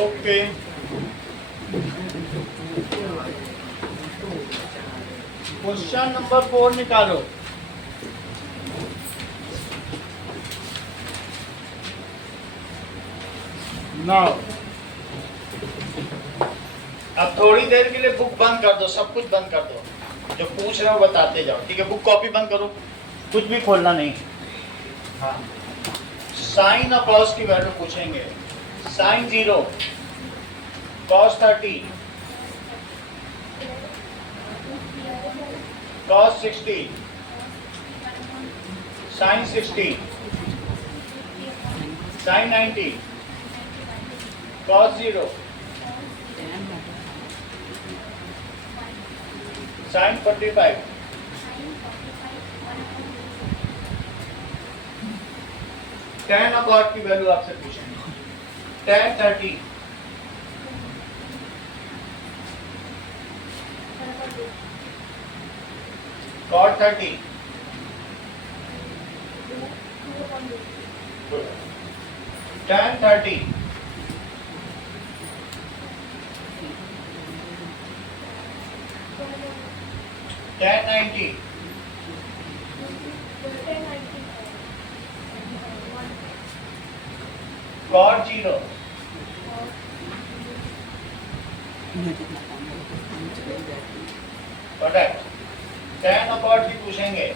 Okay, question number 4 निकालो। Now अब थोड़ी देर के लिए बुक बंद कर दो, सब कुछ बंद कर दो, जो पूछ रहे हो बताते जाओ, ठीक है? बुक कॉपी बंद करो, कुछ भी खोलना नहीं। हाँ, साइन और कॉस की वैल्यू पूछेंगे। Sine 0, cos 30, cos 60, sine 60, sine 90, cos 0, sine 45, tan और cot की वैल्यू आपसे पूछेंगे। tan 30, cot 30, tan 30, tan 90, cot 0, correct. tan और cot की पूछेंगे।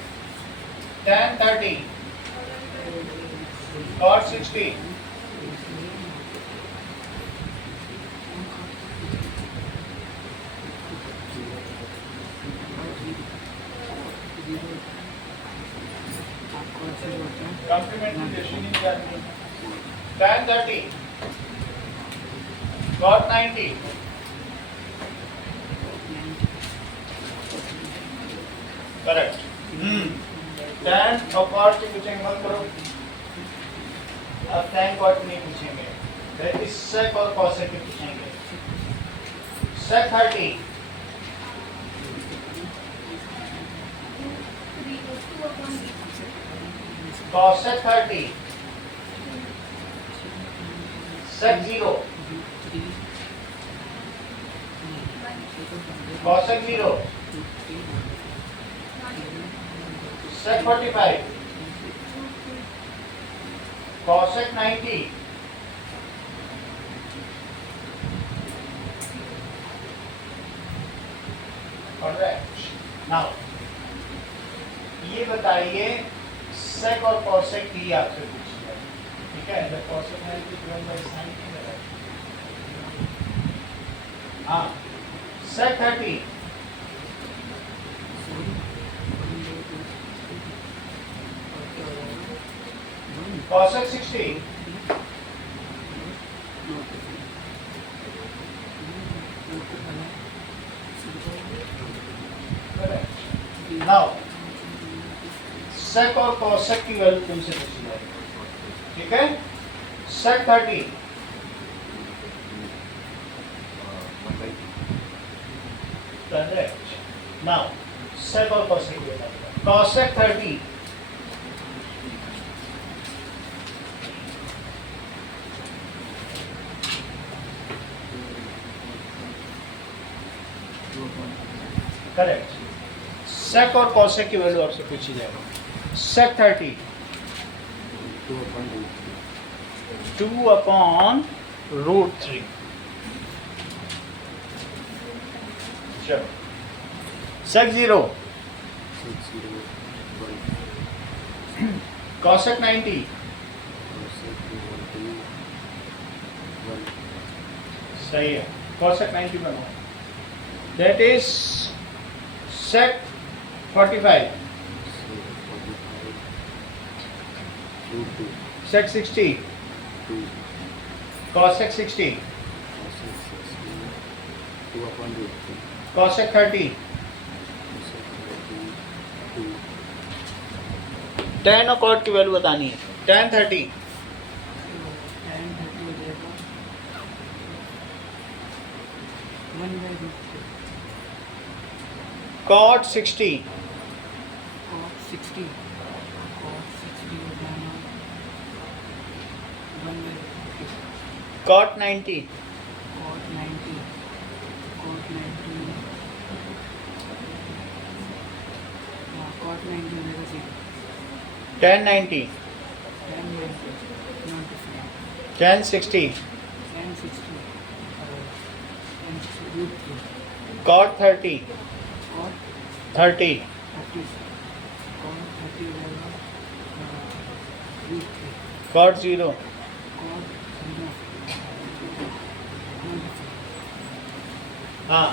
tan 30, cot 60, कॉम्प्लीमेंट्री रेशनिंग करनी। tan 30, cot 90, correct. tan और cot की पूछेंगे, मत करो। अब tan cot नहीं पूछेंगे, फिर इस sec और cosec की पूछेंगे। sec 30, cosec 30, sec 0, cosec 0, sec 45, cosec 90, correct. Now ये बताइए sec और cosec की आपसे पूछी है, ठीक है? जब cosec है तो given by sin की तरह। हाँ, sec 30, cosec 60, correct. Now sec और cosec की वैल्यू तुमसे पूछी जाएगी, ठीक है? sec 30, correct. नाउ sec और cosec की वैल्यू, cosec 30, करेक्ट। sec और cosec की वैल्यू आपसे पूछी जाएगी। sec 30, 2 upon root 3। चलो, sec 0, cosec 90, सही है, cosec 90 बनाओ, that is sec 45, sec 60, cosec 60, cosec 30, tan और cot की वैल्यू बतानी है। tan 30, cot 60, cot 90, tan 90, tan 60, cot 30, 30, cot 0, हाँ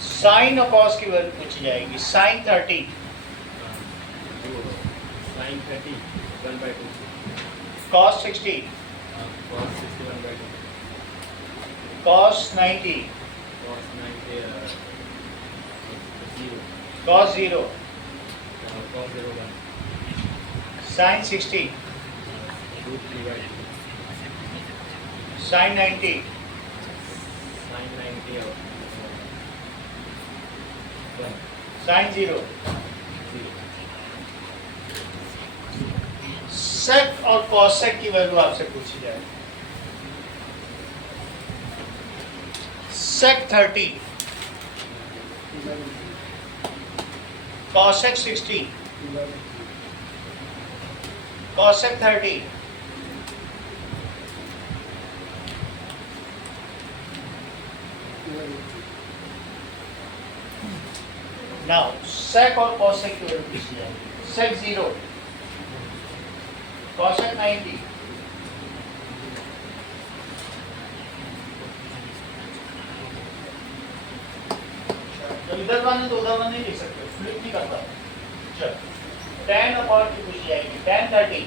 साइन और कॉस की वैल्यू पूछी जाएगी। Sine 30, sin 30 1/2, cos 60, cos 60 1/2, cos 90, cos 90 0, cos 0, cos 0 1, sin 60, root 3/2, sin 90, sin 90 1, sin 0, 0, सेक और कॉसेक की वैल्यू आपसे पूछी जाएगी। सेक 30, कॉसेक 60, कॉसेक 30, नाउ सेक और कॉसेक की वैल्यू पूछी जाएगी। सेक 0, cosec 90, तो इधर वाले तो उधर वाले नहीं लिख सकते, फ्लिप नहीं करता। चल tan अपॉन की पूछी जाएगी। tan 30,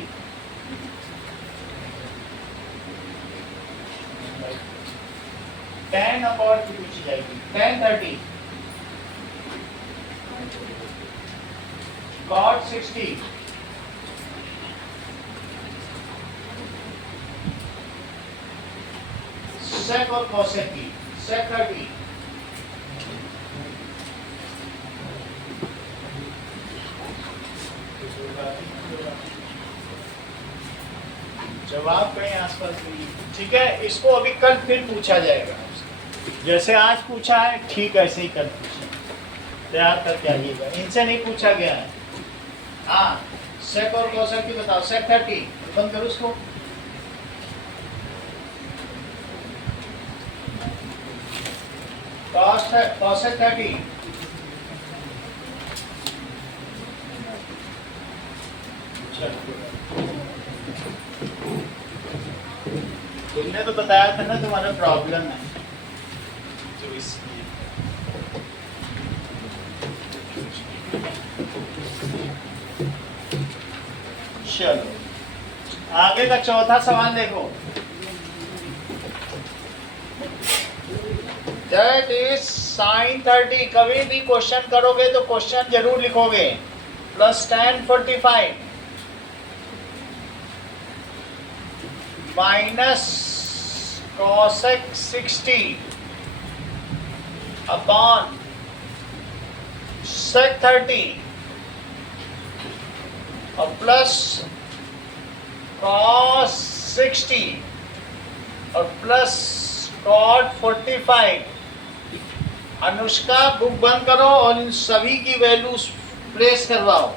tan अपॉन की पूछी जाएगी। tan 30, cot 60, सेक और कॉसेक की। सेक 30, जवाब कहीं आसपास नहीं। ठीक है, इसको अभी कल फिर पूछा जाएगा आपसे। जैसे आज पूछा है ठीक ऐसे ही कल पूछा, तैयार करके आइएगा। इनसे नहीं पूछा गया है। हाँ सेक और कॉसेक की बताओ। सेक 30 बंद करो उसको। cosec 30, तुमने तो बताया था ना तुम्हारा प्रॉब्लम है, तो इसलिए चलो आगे का चौथा सवाल देखो। That is sine 30। कभी भी क्वेश्चन करोगे तो क्वेश्चन जरूर लिखोगे। Plus tan 45 minus cosec 60 upon sec 30 और प्लस cos 60 और प्लस cot 45। अनुष्का बुक बंद करो और इन सभी की वैल्यू प्लेस करवाओ।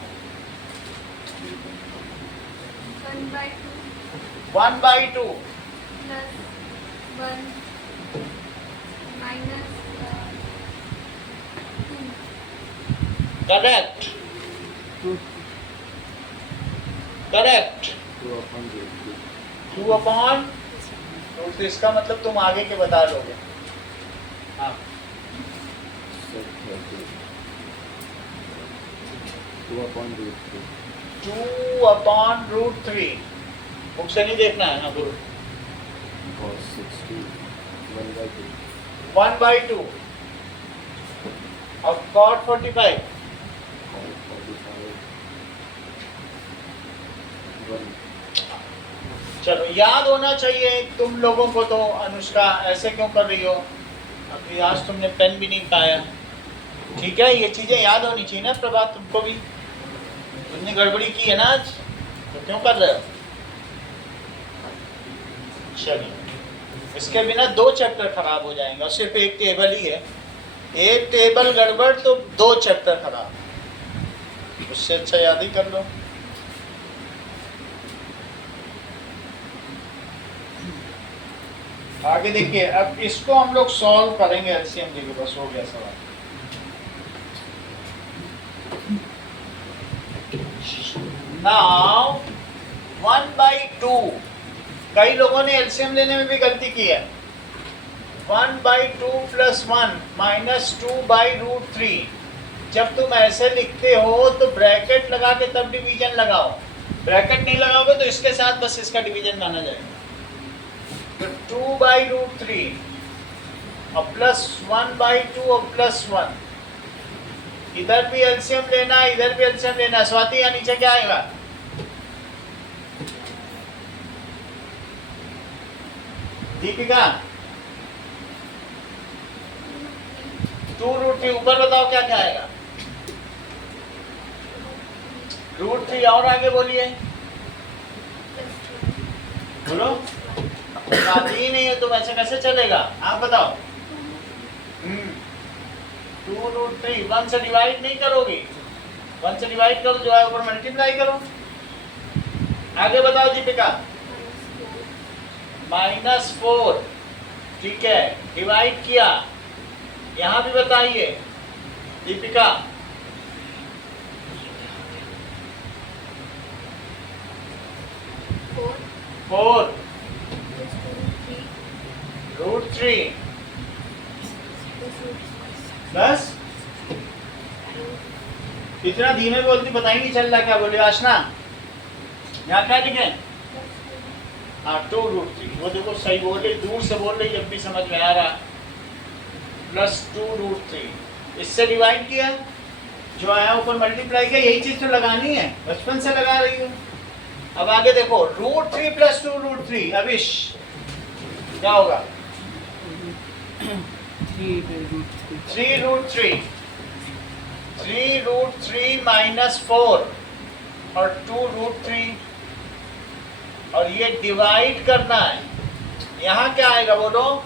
1/2 plus 1 minus 2. Correct correct 2 upon तो इसका मतलब तुम आगे के बता लोगे। हाँ 2 अपॉन रूट 3। बुक से नहीं देखना है ना गुरु। 1/2 और cot 45 चलो याद होना चाहिए तुम लोगों को। तो अनुष्का ऐसे क्यों कर रही हो? अभी आज तुमने पेन भी नहीं पाया। ठीक है, ये चीजें याद होनी चाहिए ना प्रभात तुमको भी। तुमने गड़बड़ी की है ना आज, तो क्यों कर रहे हो? चलिए, इसके बिना 2 चैप्टर खराब हो जाएंगे और सिर्फ एक टेबल ही है। एक टेबल गड़बड़ तो 2 चैप्टर खराब। उससे अच्छा याद ही कर लो। आगे देखिए, अब इसको हम लोग सॉल्व करेंगे एलसीएम लेके, बस हो गया सवाल। नाउ 1/2, कई लोगों ने एलसीएम लेने में भी गलती की है। 1/2 + 1 - 2/√3। जब तुम ऐसे लिखते हो तो ब्रैकेट लगा के तब डिवीजन लगाओ, ब्रैकेट नहीं लगाओगे तो इसके साथ बस इसका डिवीजन माना जाएगा। तो 2/√3 और +1/2 और +1, इधर भी एलसीएम लेना, इधर भी एलसीएम लेना। स्वाति यहाँ नीचे क्या आएगा? दीपिका 2√3, ऊपर बताओ क्या क्या आएगा? √3 और आगे बोलिए, बोलो। आती ही नहीं है तो वैसे कैसे चलेगा, आप बताओ। 2√3 1 से डिवाइड नहीं करोगे, 1 से डिवाइड करो, जो है ऊपर मल्टीप्लाई करो। आगे बताओ दीपिका। -4, ठीक है, डिवाइड किया। यहाँ भी बताइए दीपिका। फोर √3 प्लस, इतना धीमे बोलती पता ही नहीं चल रहा क्या बोले आशना। यहाँ क्या लिखे? हाँ 2√3, वो देखो सही बोले, दूर से बोल रही जब भी समझ में आ रहा। +2√3, इससे डिवाइड किया, जो आया ऊपर मल्टीप्लाई किया। यही चीज तो लगानी है, बचपन से लगा रही हूँ। अब आगे देखो, √3 + 2√3, अभिश क्या होगा? 3√3 -4 और 2√3, और ये डिवाइड करना है। यहाँ क्या आएगा बोलो?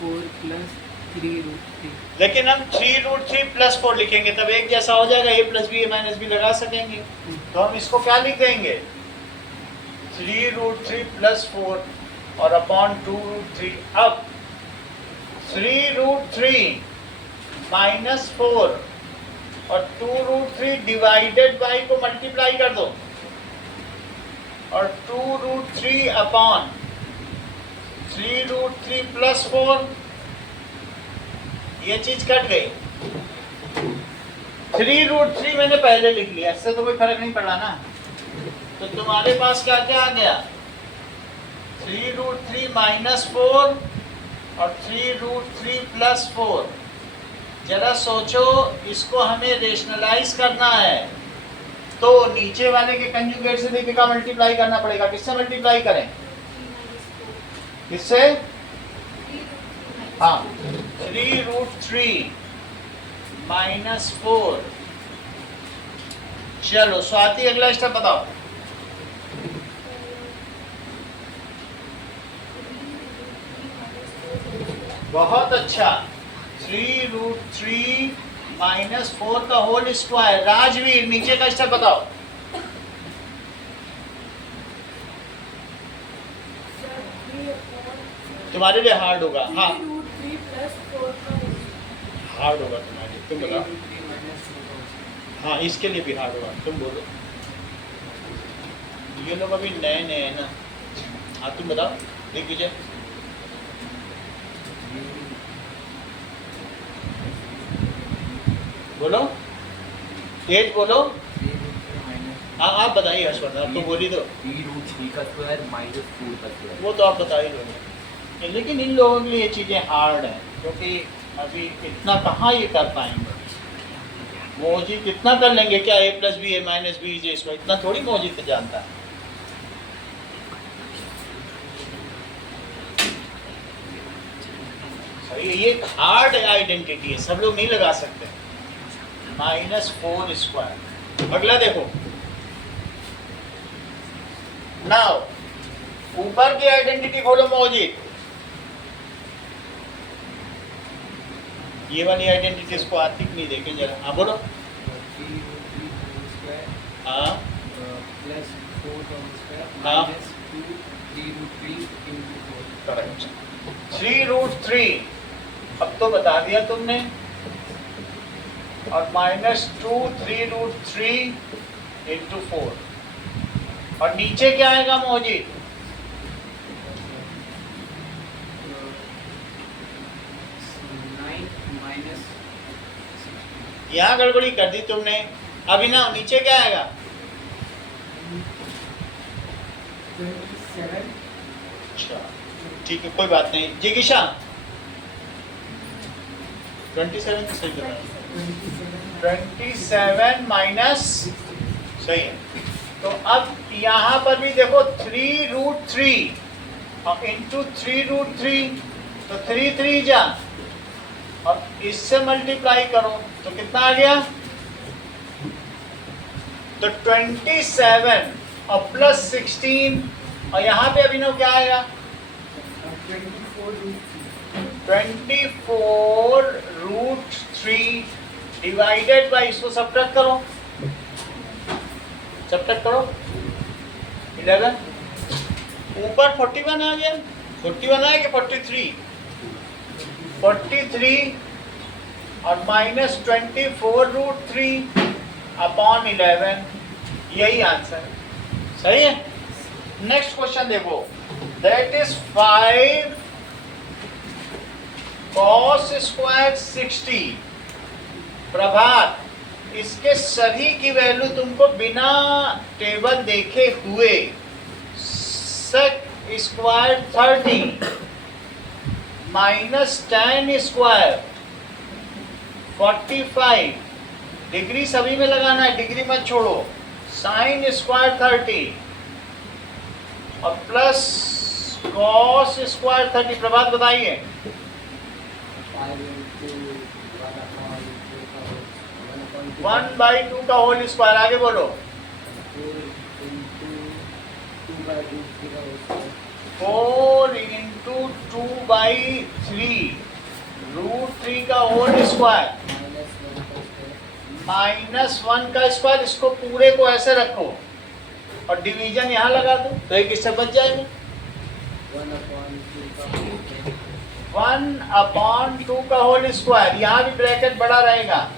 4 + 3√3। लेकिन हम 3√3 + 4 लिखेंगे तब एक जैसा हो जाएगा, a + b a - b लगा सकेंगे। तो हम इसको क्या लिख देंगे? 3√3 + 4 और अपॉन 2√3। अब 3√3 - 4 और 2√3 डिवाइडेड बाई को मल्टीप्लाई कर दो, और 2√3 अपॉन 3√3 + 4, ये चीज कट गई। 3√3 मैंने पहले लिख लिया, इससे तो कोई फर्क नहीं पड़ा ना। तो तुम्हारे पास क्या क्या आ गया? 3√3 - 4 और 3√3 + 4। जरा सोचो, इसको हमें रेशनलाइज करना है तो नीचे वाले के कंजुगेट से दीपिका मल्टीप्लाई करना पड़ेगा। किससे मल्टीप्लाई करें? किससे? हाँ 3√3 - 4। चलो स्वाति अगला स्टेप बताओ। बहुत अच्छा, 3√3 - 4 का होल स्क्वायर। राजवीर नीचे का स्टेप बताओ। तुम्हारे लिए हार्ड होगा। हाँ हार्ड होगा तुम्हारे लिए, तुम बताओ। हाँ इसके लिए भी हार्ड होगा, तुम बोलो। ये लोग अभी नए नए हैं ना। हाँ तुम बताओ, देख लीजिए। बोलो, तेज बोलो। हाँ आप बताइए हर्षवर्धन, तो बोली दो। 3√3 का स्क्वायर - 4 का स्क्वायर। वो तो आप बता ही दोगे, लेकिन इन लोगों के लिए ये चीज़ें हार्ड हैं क्योंकि अभी इतना कहाँ ये कर पाएंगे। मोजी कितना कर लेंगे क्या? a + b a - b इसको इतना थोड़ी मोजी तो जानता है। सही है, ये एक हार्ड आइडेंटिटी है, सब लोग नहीं लगा सकते। -4 स्क्वायर। अगला देखो, नाउ ऊपर की आइडेंटिटी खोलो मौजिद। ये वाली आइडेंटिटी इसको आती नहीं, देखें जरा। हाँ बोलो। 3√3 होल स्क्वायर हाँ +4 का होल स्क्वायर हाँ। -2 3√3 into 4. करेक्ट 3√3 अब तो बता दिया तुमने और -2 3√3 into 4 और नीचे क्या आएगा मोजी 9 minus यहाँ गड़बड़ी कर दी तुमने अभी ना नीचे क्या आएगा 27 अच्छा ठीक है कोई बात नहीं जिगिशा 27 सही बताया 27 माइनस सही है तो अब यहाँ पर भी देखो 3√3 और इंटू 3√3 तो 3 जा और इससे मल्टीप्लाई करो तो कितना आ गया तो 27 और प्लस 16 और यहाँ पे अभिनव क्या आएगा 24√3 डिवाइडेड बाई इसको सब्ट्रैक्ट करो 11 ऊपर 41 आ गया 41 आया कि 43 और -24√3 अपॉन 11 यही आंसर है सही है नेक्स्ट क्वेश्चन देखो दैट इज 5 cos स्क्वायर 60 प्रभात इसके सभी की वैल्यू तुमको बिना टेबल देखे हुए sec square 30 minus tan square 45 degree सभी में लगाना है डिग्री मत छोड़ो sin स्क्वायर 30 और प्लस cos स्क्वायर 30 प्रभात बताइए 1/2 का होल स्क्वायर आगे बोलो 4 into 2/3 का होल स्क्वायर -1 का स्क्वायर इसको पूरे को ऐसे रखो और डिवीजन यहाँ लगा दो तो एक इससे बच जाएगा 1/2 का होल स्क्वायर यहाँ भी ब्रैकेट बड़ा रहेगा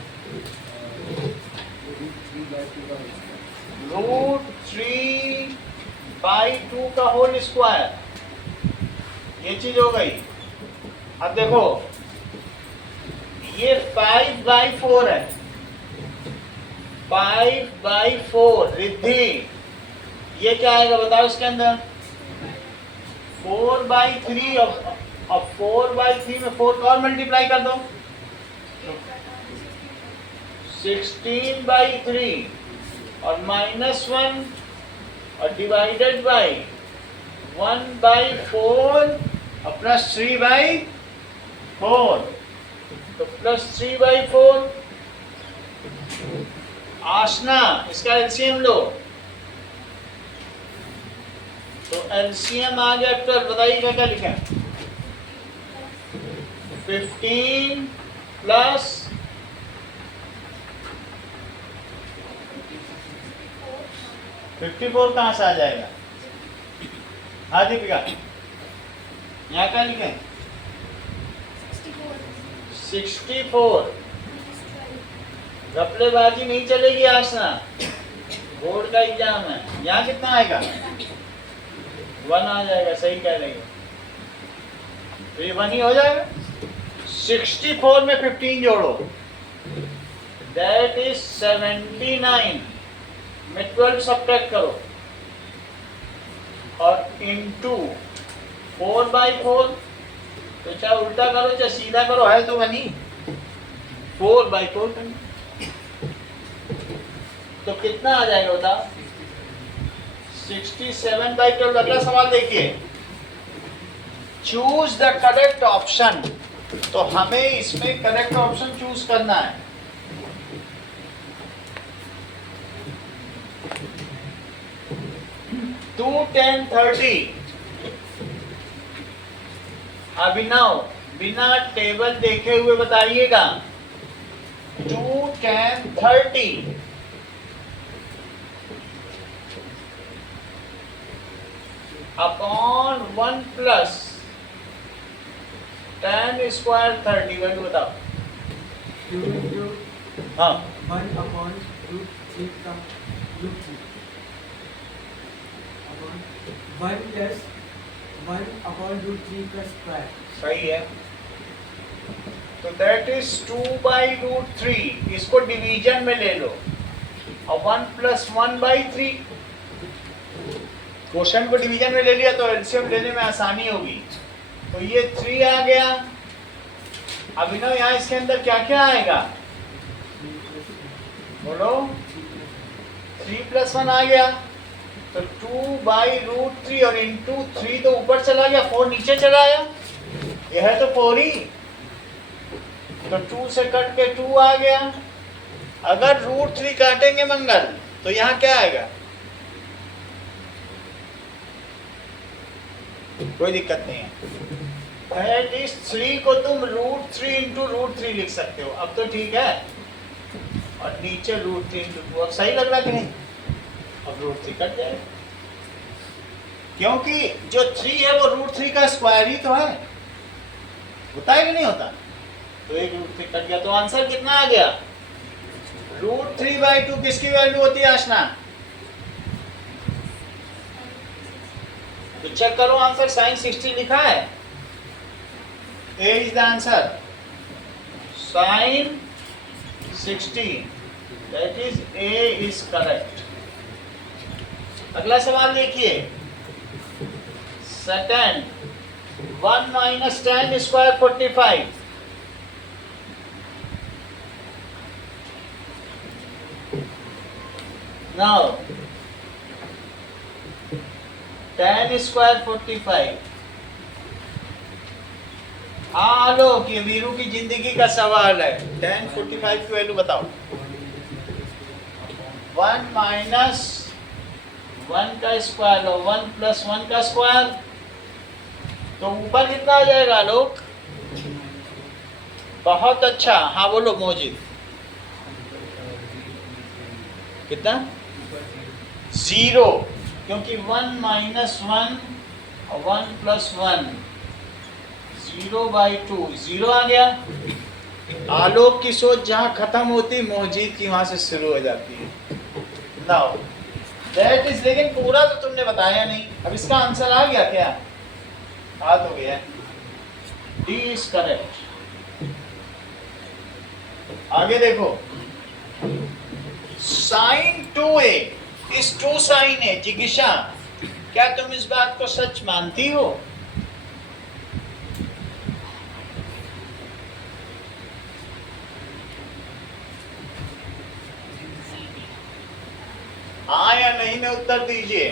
√3/2 का होल स्क्वायर ये चीज हो गई अब देखो ये 5/4 है 5/4 रिद्धि ये क्या आएगा बताओ इसके अंदर 4/3 और 4/3 में 4 और मल्टीप्लाई कर दो 16/3 और -1 और डिवाइडेड बाई 1/4 और प्लस 3/4 तो प्लस 3/4 आसना इसका एलसीएम लो तो एलसीएम आ गया 12 बताइएगा क्या लिखा 15 प्लस 54 कहाँ से आ जाएगा हाँ दीपिका यहाँ क्या लिखे 64 घपलेबाजी नहीं चलेगी आसना बोर्ड का एग्जाम है यहाँ कितना आएगा 1 आ जाएगा सही कह रही है तो ये 1 ही हो जाएगा 64 में 15 जोड़ो दैट इज 79 में 12 सब्ट्रैक्ट करो और इनटू 4/4 तो चाहे उल्टा करो चाहे सीधा करो है तो बनी 4/4 करना तो कितना आ जाएगा बताओ 67/12 अगला सवाल देखिए चूज द करेक्ट ऑप्शन तो हमें इसमें करेक्ट ऑप्शन चूज करना है टू 10 30 अभिनव बिना टेबल देखे हुए बताइएगा 2 10 30 upon 1 plus tan square 30, value बताओ। 2 into हाँ 1 upon root 3 का root 3 upon 1 plus 1 upon root 3 का square। सही है। तो दैट इज 2/√3, इसको डिवीजन में ले लो और 1 प्लस 1/3। क्वेश्चन को डिवीजन में ले लिया तो एलसीएम लेने में आसानी होगी। तो ये 3 आ गया। अभिनव यहाँ इसके अंदर क्या क्या आएगा बोलो। 3 + 1 आ गया तो 2/√3 और इंटू 3 तो ऊपर चला गया, 4 नीचे चला आया। यह है तो 4 ही, तो 2 से कट के 2 आ गया। अगर √3 काटेंगे मंगल तो यहाँ क्या आएगा, कोई दिक्कत नहीं है। दैट इज 3 को तुम √3 इंटू √3 लिख सकते हो। अब तो ठीक है। और नीचे √3 इंटू 2, अब सही लग रहा कि नहीं। अब √3 कट जाएगा क्योंकि जो 3 है वो √3 का स्क्वायर ही तो है, होता है कि नहीं होता। तो एक √3 कट गया तो आंसर कितना आ गया, √3/2 किसकी वैल्यू होती है आशना। तो चेक करो आंसर, sin 60 लिखा है। A is the answer, sin 60, that is A is correct। अगला सवाल देखिए, second 1 minus tan square 45। Now tan square 45। आलोक, ये वीरू की जिंदगी का सवाल है। tan 45 की वैल्यू बताओ। 1 minus 1 का स्क्वायर और 1 plus 1 का स्क्वायर, तो ऊपर कितना आ जाएगा आलोक। बहुत अच्छा, हाँ बोलो मोजिद। कितना 0, क्योंकि 1 minus 1 और 1 plus 1 0/2, 0 आ गया। आलोक की सोच जहां खत्म होती मोहजीद की वहां से शुरू हो जाती है। नाउ दैट इज, लेकिन पूरा तो तुमने बताया नहीं। अब इसका आंसर आ गया क्या, आ तो गया। D is correct. आगे देखो, sin 2a इस 2 sin है। जिज्ञासा, क्या तुम इस बात को सच मानती हो। हाँ या नहीं में उत्तर दीजिए।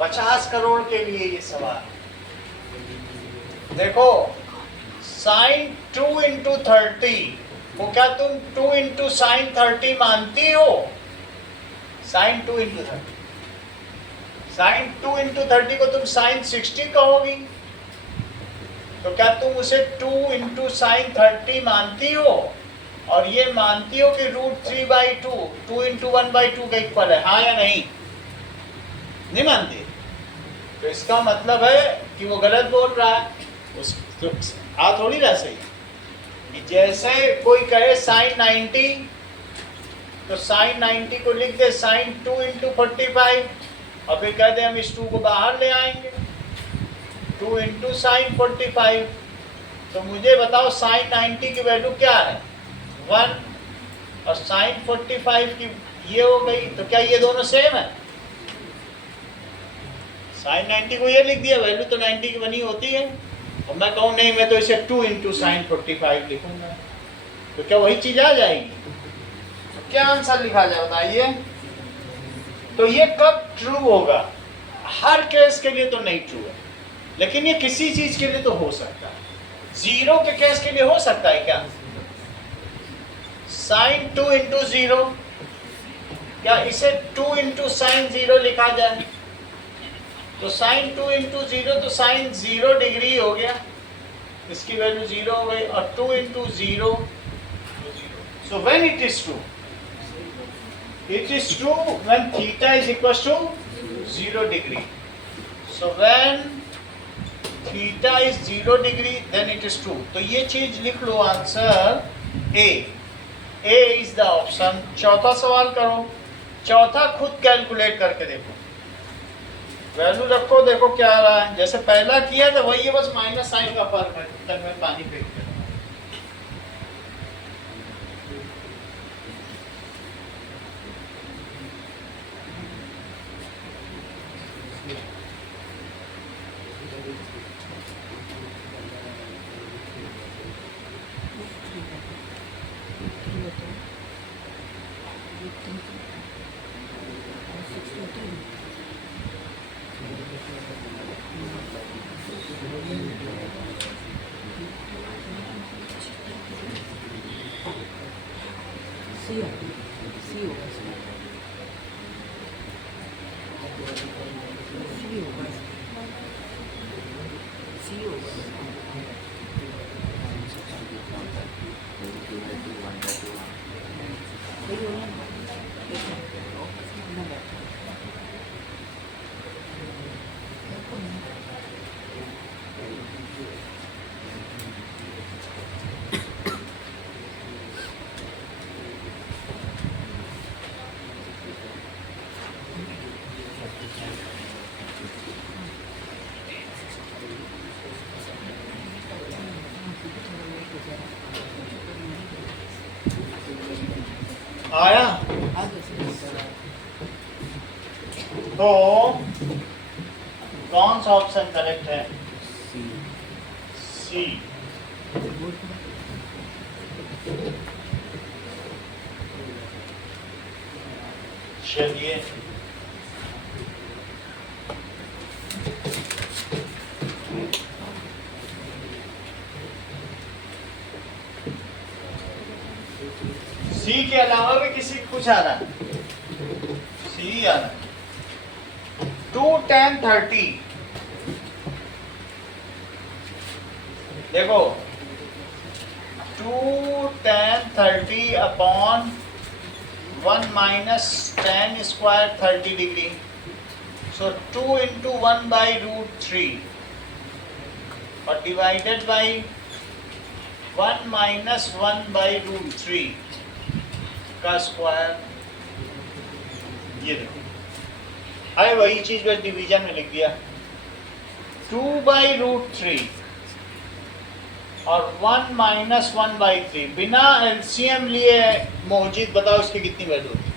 50 करोड़ के लिए ये सवाल। देखो sin 2 into 30 को क्या तुम 2 into sin 30 मानती हो। sin 2 into 30, sin 2 into 30 को तुम sin 60 कहोगी, तो क्या तुम उसे 2 into sin 30 मानती हो। और ये मानती हो कि √3/2 2 into 1/2 का इक्वल है, हाँ या नहीं। नहीं मानती, तो इसका मतलब है कि वो गलत बोल रहा है। तो आ थोड़ी रहा सही। जैसे कोई कहे sin 90, तो sin 90 को लिख दे sin 2 into 45, और फिर कह दे हम इस 2 को बाहर ले आएंगे 2 into sin 45। तो मुझे बताओ sin 90 की वैल्यू क्या है 1, और sin 45 की ये हो गई, तो क्या ये दोनों सेम है। sin 90 को ये लिख दिया, वैल्यू तो 90 की बनी होती है। और मैं कहूँ नहीं, मैं तो इसे 2 into sin 45 लिखूंगा, तो क्या वही चीज आ जाएगी। तो क्या आंसर लिखा जाए बताइए। तो ये कब ट्रू होगा, हर केस के लिए तो नहीं ट्रू है, लेकिन ये किसी चीज के लिए तो हो सकता है। 0 के केस के लिए हो सकता है क्या, sin 2 into 0, क्या इसे 2 into sin 0 लिखा जाए। तो sin 2 into 0 तो sin 0 डिग्री हो गया, इसकी वैल्यू 0 हो गई, और 2 into 0, so when it is true when theta is equals to 0 degree. So when theta is 0 degree, then it is 2. तो ये चीज लिख लो, answer A. A is the option. चौथा सवाल करो, चौथा खुद कैलकुलेट करके देखो, वैल्यू रखो, देखो क्या आ रहा है। जैसे पहला किया था वही है, बस माइनस साइन का फर्क है। तक में पानी फेंक दिया। आया? तो कौन सा ऑप्शन करेक्ट है? सी। चलिए सी के अलावा भी किसी को कुछ आ रहा है? सी आ रहा है। 2 tan 30, देखो 2 tan 30 upon 1 minus tan square 30 degree, so 2 into 1 by √3 और डिवाइडेड बाई 1 माइनस 1 बाई √3 का स्क्वायर। ये देखो, अरे वही चीज बस डिवीजन में लिख दिया। 2 बाई √3 और 1 माइनस 1 बाई 3, बिना एलसीएम लिए मोहजिद बताओ इसकी कितनी वैल्यू होती है?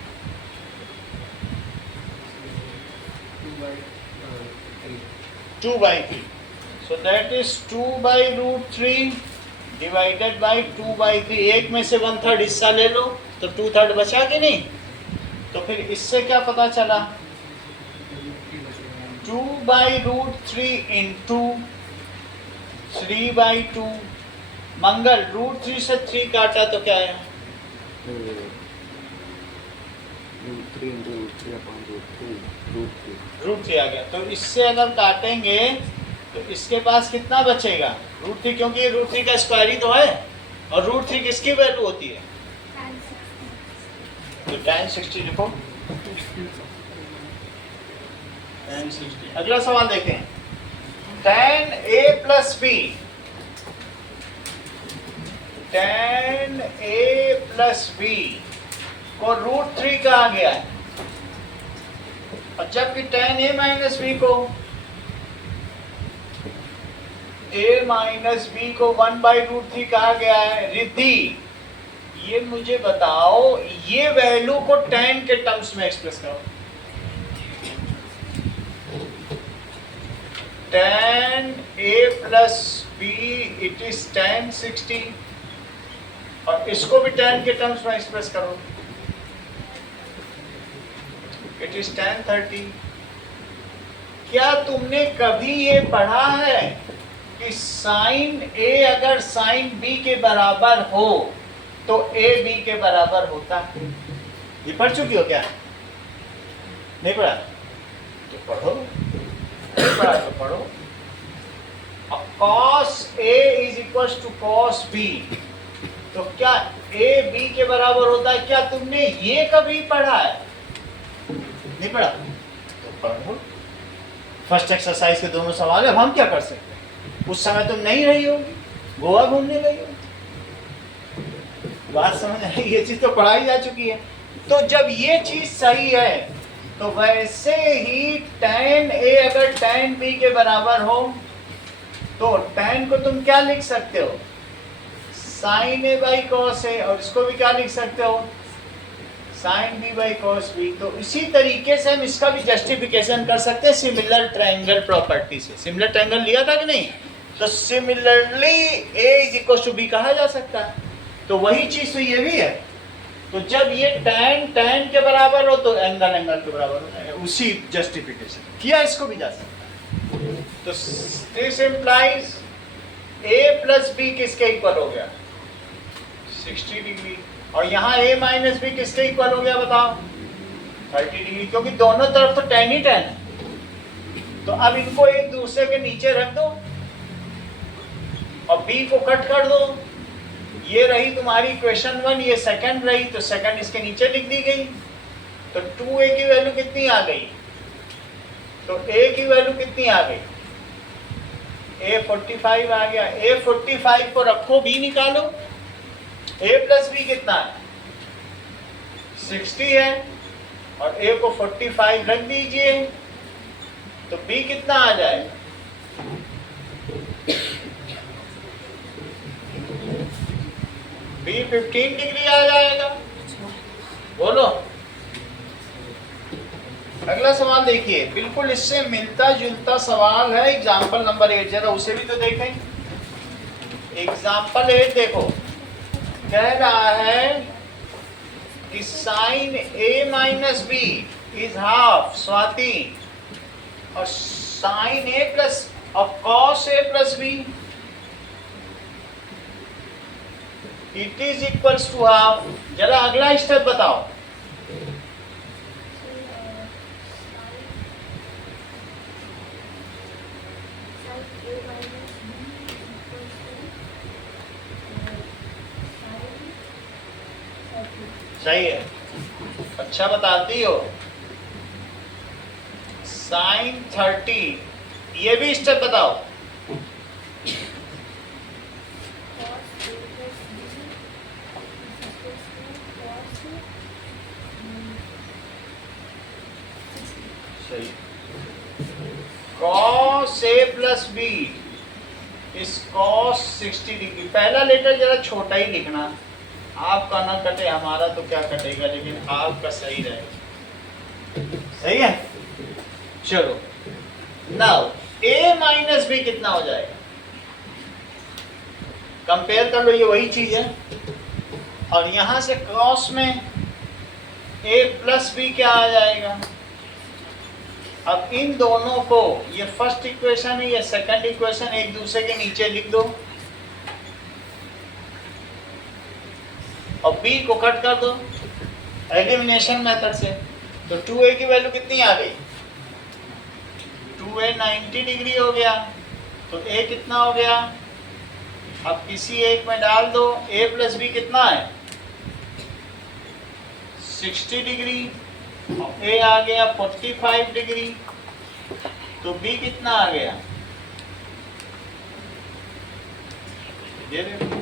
2 by 3, so that is 2 by √3 divided by 2 by 3। एक में से 1/3 हिस्सा ले लो तो 2/3 बचा कि नहीं? तो फिर इससे क्या पता चला? 2 बाई √3 इंटू 3 बाई 2। मंगल √3 से 3 काटा तो क्या है? √3 आ गया। तो इससे अगर काटेंगे तो इसके पास कितना बचेगा? √3, क्योंकि ये √3 का स्क्वायर ही तो है, और √3 किसकी वैल्यू होती है? तो tan 60 लिखो। tan 60। अगला सवाल देखें, tan a plus b, tan a plus b को √3 कहा गया है, और जबकि tan a माइनस b को a माइनस b को 1 बाई √3 कहा गया है। रिद्धि, ये मुझे बताओ, ये वैल्यू को tan के टर्म्स में एक्सप्रेस करो। tan a plus b it is tan 60, और इसको भी tan के टर्म्स में एक्सप्रेस करो, इट इज tan 30। क्या तुमने कभी ये पढ़ा है कि साइन a अगर साइन b के बराबर हो तो a b के बराबर होता है? ये पढ़ चुकी हो क्या? नहीं पढ़ा तो पढ़ो, नहीं पढ़ा तो पढ़ो। अब cos a is equal to cos b, तो क्या a b के बराबर होता है? क्या तुमने ये कभी पढ़ा है? नहीं पढ़ा तो पढ़ो। फर्स्ट एक्सरसाइज के दोनों सवाल है, अब हम क्या कर सकते हैं? उस समय तुम नहीं रही होगी, गोवा घूमने गई हो। बात समझ आई? ये चीज तो पढ़ाई जा चुकी है। तो जब ये चीज सही है तो वैसे ही tan A अगर tan B के बराबर हो तो tan को तुम क्या लिख सकते हो? sin A by cos A, और इसको भी क्या लिख सकते हो? sin B by cos B। तो इसी तरीके से हम इसका भी जस्टिफिकेशन कर सकते हैं सिमिलर ट्रायंगल प्रॉपर्टी से। सिमिलर ट्रायंगल लिया था कि नहीं? तो similarly A is equal to B कहा जा सकता है। तो वही चीज तो ये भी है। तो जब ये tan के बराबर हो तो एंगल के बराबर हो, उसी जस्टिफिकेशन किया, इसको भी जा सकता है। तो this implies A plus B किसके इक्वल हो गया? 60 डिग्री। और यहाँ A माइनस B किसके इक्वल हो गया बताओ? 30 डिग्री, क्योंकि दोनों तरफ तो tan ही tan है। तो अब इनको एक दूसरे के नीचे रख दो और B को कट कर दो। ये रही तुम्हारी इक्वेशन 1, ये सेकंड रही, तो सेकंड इसके नीचे लिख दी गई। तो 2A की वैल्यू कितनी आ गई? तो A की वैल्यू कितनी आ गई? A 45 आ गया। A 45 को रखो, B निकालो। A प्लस B कितना है? 60 है, और A को 45 रख दीजिए, तो B कितना आ जाएगा? B 15 डिग्री आ जाएगा। बोलो। अगला सवाल देखिए, बिल्कुल इससे मिलता जुलता सवाल है, एग्जाम्पल नंबर 8। जरा उसे भी तो देखें। एग्जाम्पल 8 देखो, कह रहा है कि sine A minus B is half, Swati, और साइन A प्लस और cos A plus B it is equals to half. जरा अगला स्टेप बताओ। सही है, अच्छा बताती हो। साइन 30, ये भी स्टेप बताओ। सही। cos A प्लस B इस cos 60 डिग्री। पहला लेटर जरा छोटा ही लिखना, आपका ना कटे, हमारा तो क्या कटेगा, लेकिन आपका सही रहेगा। सही है? चलो, नाउ A माइनस B कितना हो जाएगा? कंपेयर कर लो, ये वही चीज है। और यहां से क्रॉस में A प्लस B क्या आ जाएगा? अब इन दोनों को, ये फर्स्ट इक्वेशन है, ये सेकंड इक्वेशन, एक दूसरे के नीचे लिख दो और B को कट कर दो एलिमिनेशन मेथड से। तो 2A की वैल्यू कितनी आ गई? 2A 90 डिग्री हो गया। तो A कितना हो गया? अब किसी एक में डाल दो। A प्लस B कितना है? 60 डिग्री, और A आ गया 45 डिग्री। तो B कितना आ गया? ये देखो,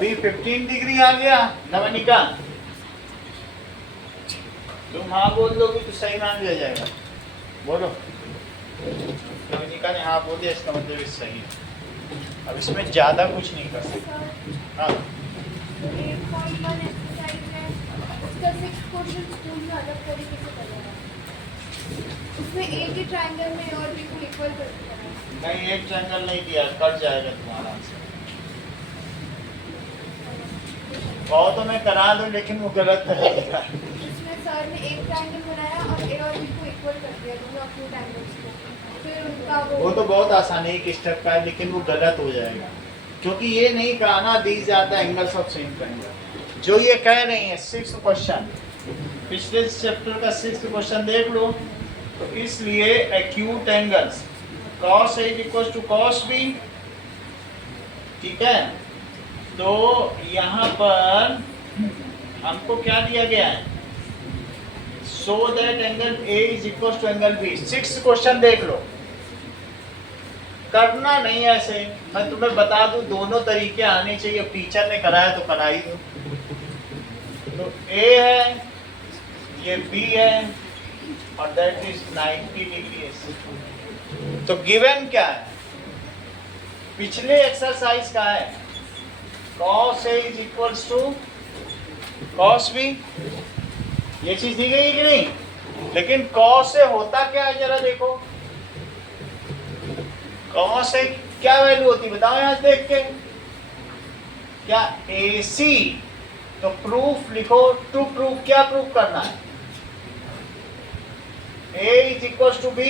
B 15 डिग्री आ गया। नवनिका, तुम हाँ बोल दोगे तो सही मान लिया जाएगा। बोलो। नवनिका ने हाँ बोल दिया, इसका मतलब ये सही है। अब इसमें ज्यादा कुछ नहीं कर सकते। हाँ, 8.1 एक्सरसाइज है, उसका 6 क्वेश्चन स्कूल में अलग तरीके से करेगा। उसमें एक ही ट्रायंगल में और भी को इक्वल करके कराएगा। नहीं, एक ट्रायंगल नहीं दिया, कट जाएगा तुम्हारा आंसर। कहो तो मैं करा दूं, लेकिन वो गलत तरीका है। उसमें सर ने एक ट्रायंगल बनाया और ए और बी को इक्वल कर दिया, दोनों अपने ट्रायंगल्स को। फिर उनका वो तो बहुत आसान है, एक स्टेप का है, लेकिन वो गलत हो जाएगा, क्योंकि ये नहीं कहना these are the angles of same triangle. जो ये कह रही है 6th क्वेश्चन, पिछले चैप्टर का 6th क्वेश्चन देख लो। तो इसलिए acute angles cos A equal to cos B, ठीक है। तो यहाँ पर हमको क्या दिया गया है? So that angle A is equal to angle B. 6th question देख लो, करना नहीं ऐसे, मैं तुम्हें बता दूं दोनों तरीके आने चाहिए। टीचर ने कराया तो करा ही दो। तो ए है, ये बी है, और दैट इज 90 डिग्री। तो गिवन क्या है, पिछले एक्सरसाइज का है cos A is equal to cos B। ये चीज दी गई कि नहीं? लेकिन cos A होता क्या है जरा देखो, cos A क्या वैल्यू होती बताओ यहां देख के। क्या AC, तो प्रूफ लिखो, टू प्रूफ क्या प्रूफ करना है, A is equal to B।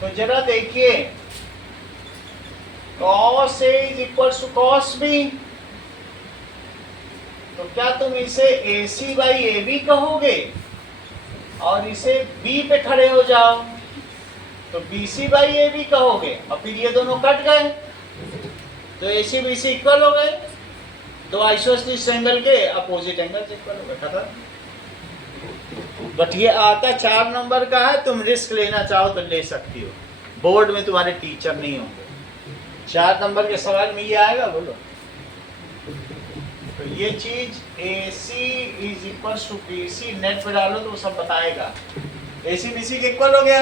तो जरा देखिए cos A is equal to cos B, तो क्या तुम इसे AC बाई AB कहोगे और इसे B पे खड़े हो जाओ तो BC बाई AB कहोगे, और फिर ये दोनों कट गए तो AC BC इक्वल हो गए, तो आइसोसेलेस एंगल के अपोजिट एंगल से इक्वल हो गए, खत्म। बट ये आता 4 नंबर का है, तुम रिस्क लेना चाहो तो ले सकती हो, बोर्ड में तुम्हारे टीचर नहीं होंगे। 4 नंबर के सवाल में ये आएगा, बोलो। तो ये चीज AC is equal to BC, net पे डालो तो वो सब बताएगा। AC BC के इक्वल हो गया।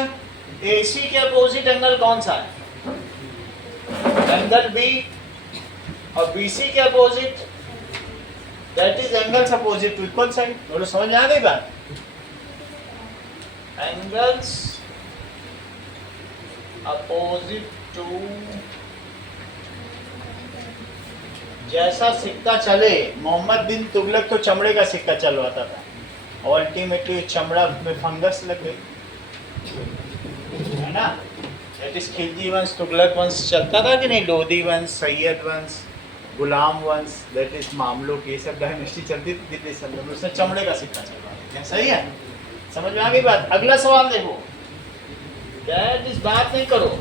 AC के अपोजिट एंगल कौन सा है, एंगल B, और BC के opposite that is angles opposite to equal side. बोलो समझ में आ गई बात? एंगल्स अपोजिट टू, जैसा सिक्का चले, मोहम्मद बिन तुगलक तो चमड़े का सिक्का चलवाता था और अल्टीमेटली चमड़ा में फंगस लग गई, है ना। दैट इज खिलजी वंश, तुगलक वंश चलता था कि नहीं, लोधी वंश, सैयद वंश, गुलाम वंश, दैट इज मामलों की सब डायनेस्टी चलती थी दिल्ली सल्तनत में, उसने चमड़े का सिक्का चलवाया। सही है, समझ में आ गई बात? अगला सवाल देखो, दैट इज बात नहीं करो।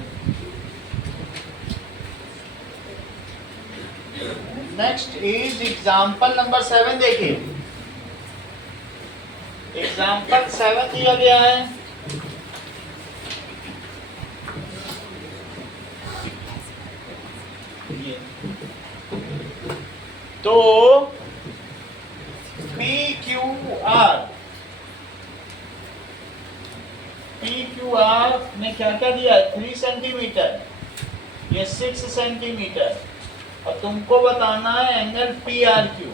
Next is example number 7। देखिए एग्जाम्पल 7 दिया गया है, ये तो PQR में क्या क्या दिया है, 3 सेंटीमीटर, ये 6 सेंटीमीटर, और तुमको बताना है एंगल PRQ।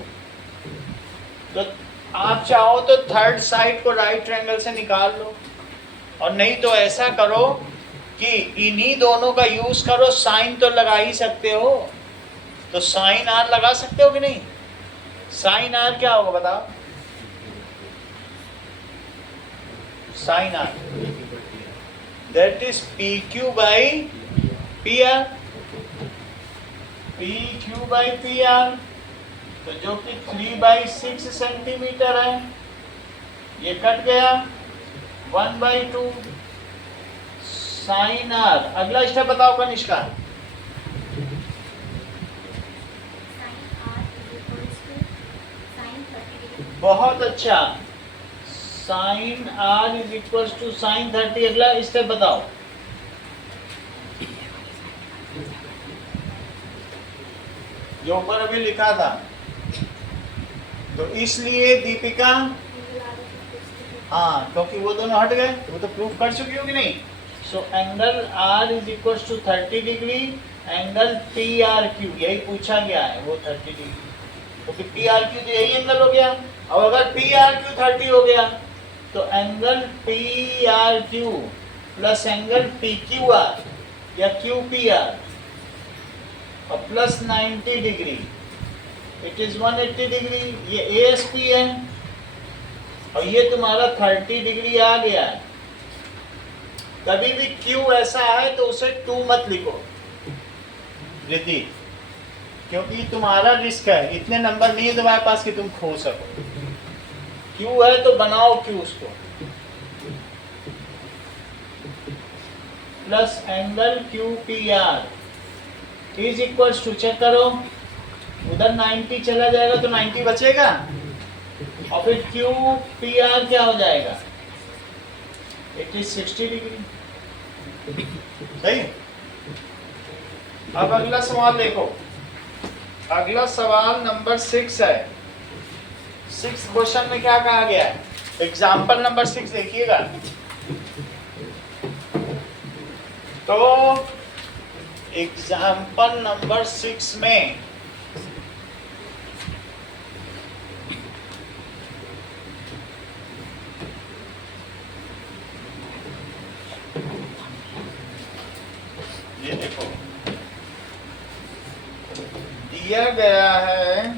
तो आप चाहो तो थर्ड साइड को राइट ट्रायंगल से निकाल लो, और नहीं तो ऐसा करो कि इन्हीं दोनों का यूज करो, साइन तो लगा ही सकते हो, तो साइन R लगा सकते हो कि नहीं? साइन R क्या होगा बताओ, sine R that is PQ by PR, PQ by PR, तो जो कि 3/6 सेंटीमीटर है, ये कट गया 1/2 साइन R। अगला स्टेप बताओ कनिष्का। बहुत अच्छा, sine R is equal to sine 30। अगला स्टेप बताओ। जो ऊपर अभी लिखा था, तो इसलिए दीपिका, हाँ क्योंकि वो दोनों हट गए, वो तो प्रूफ कर चुकी होगी नहीं। So angle R is equal to 30 degree, angle PRQ यही पूछा गया है, वो 30 डिग्री, क्योंकि PRQ तो यही एंगल हो गया। अब अगर PRQ 30 हो गया तो angle PRQ plus angle PQR या QPR और plus 90 degree, it is 180 degree. ये ASP है और ये तुम्हारा 30 डिग्री आ गया है। कभी भी Q ऐसा है तो उसे 2 मत लिखो रिद्धि, क्योंकि तुम्हारा रिस्क है, इतने नंबर नहीं है तुम्हारे पास कि तुम खो सको। Q है तो बनाओ Q उसको, plus angle QPR is equals to, check करो उधर 90 चला जाएगा तो 90 बचेगा, और फिर क्यू पी आर क्या हो जाएगा? It is 60 degree. सही। अब अगला सवाल देखो, अगला सवाल नंबर 6 है। 6 क्वेश्चन में क्या कहा गया है? एग्जाम्पल नंबर 6 देखिएगा। तो एग्जाम्पल नंबर 6 में ये देखो दिया गया है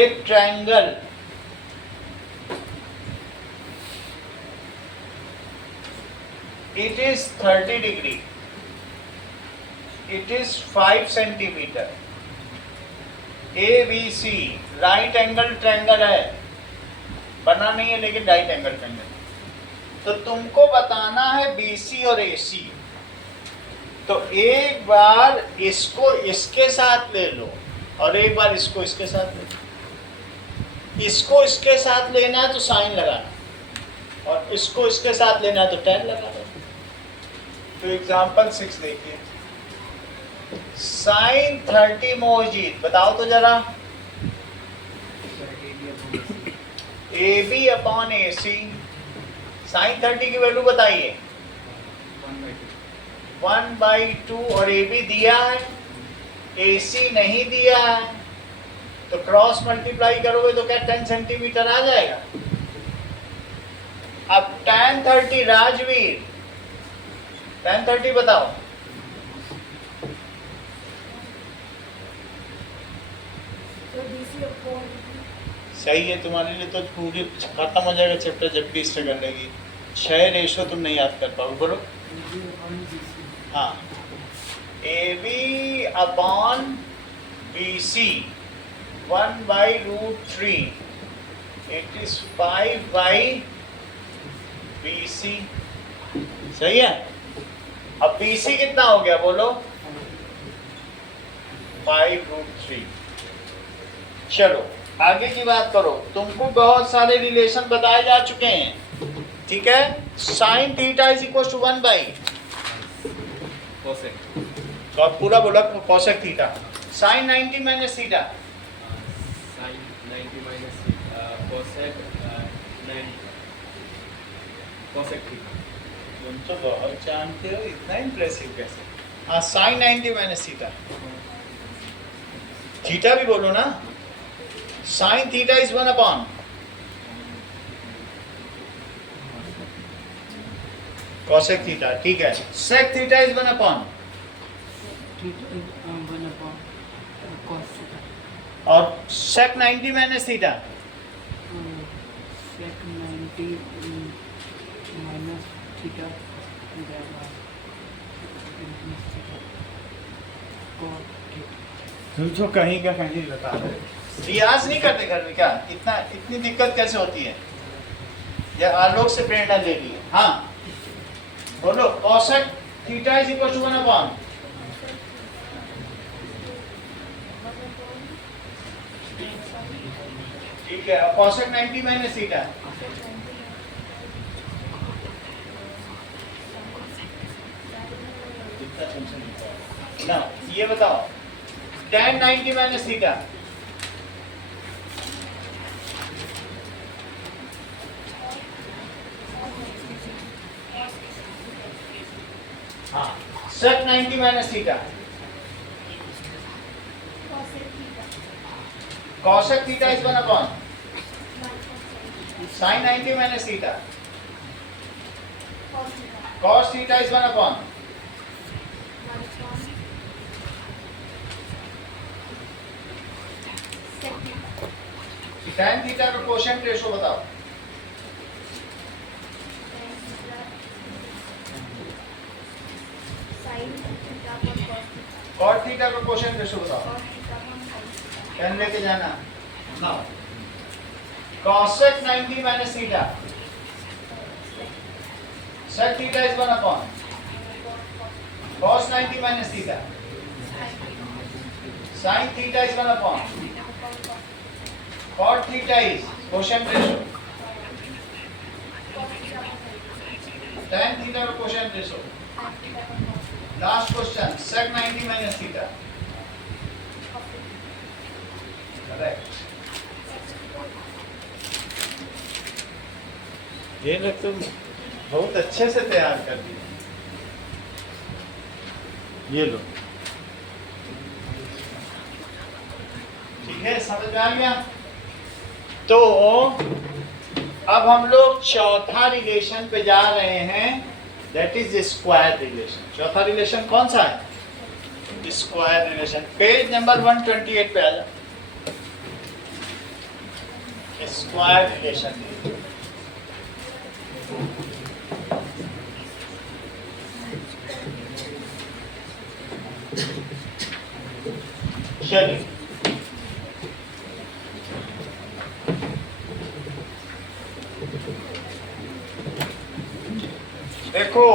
एक triangle it is 30 degree, it is 5 centimeter, ABC right angle triangle है, बना नहीं है लेकिन राइट एंगल ट्रायंगल। तो तुमको बताना है BC और AC। तो एक बार इसको इसके साथ ले लो और एक बार इसको इसके साथ ले लो। इसको इसके साथ लेना है तो साइन लगाना और इसको इसके साथ लेना है तो tan लगाना। तो एग्जाम्पल 6 देखिए, साइन 30 मोजीद बताओ तो जरा। AB अपॉन AC, साइन 30 की वैल्यू बताइए। 1/2 और AB दिया है, AC नहीं दिया है, तो क्रॉस मल्टीप्लाई करोगे तो क्या 10 सेंटीमीटर आ जाएगा। अब tan 30 राजवीर, tan 30 बताओ। सही है, तुम्हारे लिए तो पूरी खत्म हो जाएगा चैप्टर जब भी इससे कर लेगी। 6 रेशो तुम नहीं याद कर पाओगे, बोलो। हाँ, AB upon BC 1/√3, it is 5/BC। सही है। अब BC कितना हो गया बोलो? 5√3। चलो आगे की बात करो। तुमको बहुत सारे रिलेशन बताए जा चुके हैं, ठीक है। Sine theta is equal to 1/, cosec, तो अब पूरा बोला cosec theta. Sine 90 minus theta, sine 90 minus cosec 90, cosec theta. तुम तो बहुत जानते हो, इतना इम्प्रेसिव कैसे। हाँ, साइन 90 माइनस थीटा, थीटा भी बोलो ना। Sign theta is 1 upon cosec theta, ठीक है। सेक थीटा इज 1 अपॉन, और सेक 90 माइनस थीटा, तुम तो कहीं का कहीं बता रहे हो। रियाज नहीं करते घर में क्या? इतनी दिक्कत कैसे होती है? या आलोक से प्रेरणा ले ली है। हाँ बोलो, cosec theta is equal to 1 upon, ठीक है। और कोसेक 90 माइनस थीटा, ना ये बताओ। tan 90 माइनस थीटा, हाँ। sec 90 minus theta, cosec theta is 1 upon sin 90 minus theta, cos theta is 1 upon tan theta का कोशेंट रेशो बताओ। cot थीटा का कोशेंट रेशो बताओ। पेन लेके जाना। Now cosec 90 minus theta, sec theta is 1 upon cos 90 minus theta, sine theta is 1 upon cot theta is quotient ratio, tan theta का quotient ratio. Last question sec 90 minus theta, correct. ये लोग तुम बहुत अच्छे से तैयार कर दिए। ये लो, ठीक है, समझ आ गया। तो अब हम लोग चौथा रिलेशन पे जा रहे हैं, दैट इज स्क्वायर रिलेशन। चौथा रिलेशन कौन सा है? Square relation. पेज नंबर 128 पे आ जाओ। स्क्वायर रिलेशन चलिए, देखो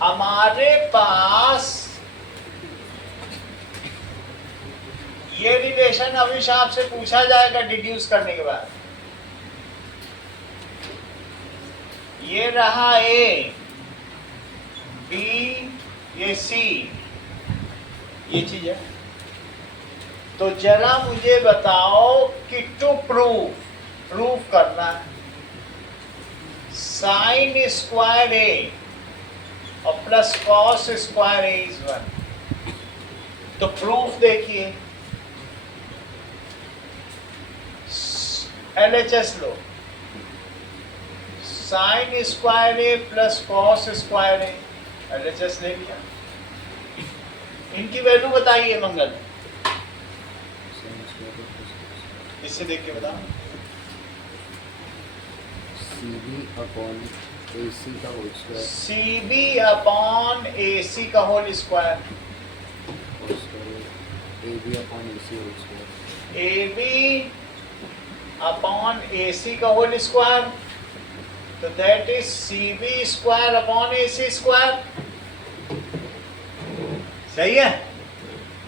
हमारे पास ये रिलेशन अभिशाप से पूछा जाएगा डिड्यूस करने के बाद। ये रहा ए, बी, ये सी, ये चीज है। तो जरा मुझे बताओ कि टू प्रूव करना है साइन स्क्वायर ए और plus cos square A is 1। तो प्रूफ देखिए, LHS low, sign square A plus cos square A, LHS ले लिया। इनकी वैल्यू बताइए मंगल, इससे देख के बताओ। CB अपॉन AC का whole square, CB upon AC का whole square, AB upon AC whole square, AB upon AC का होल स्क्वायर, तो that is CB square upon AC square, सही है।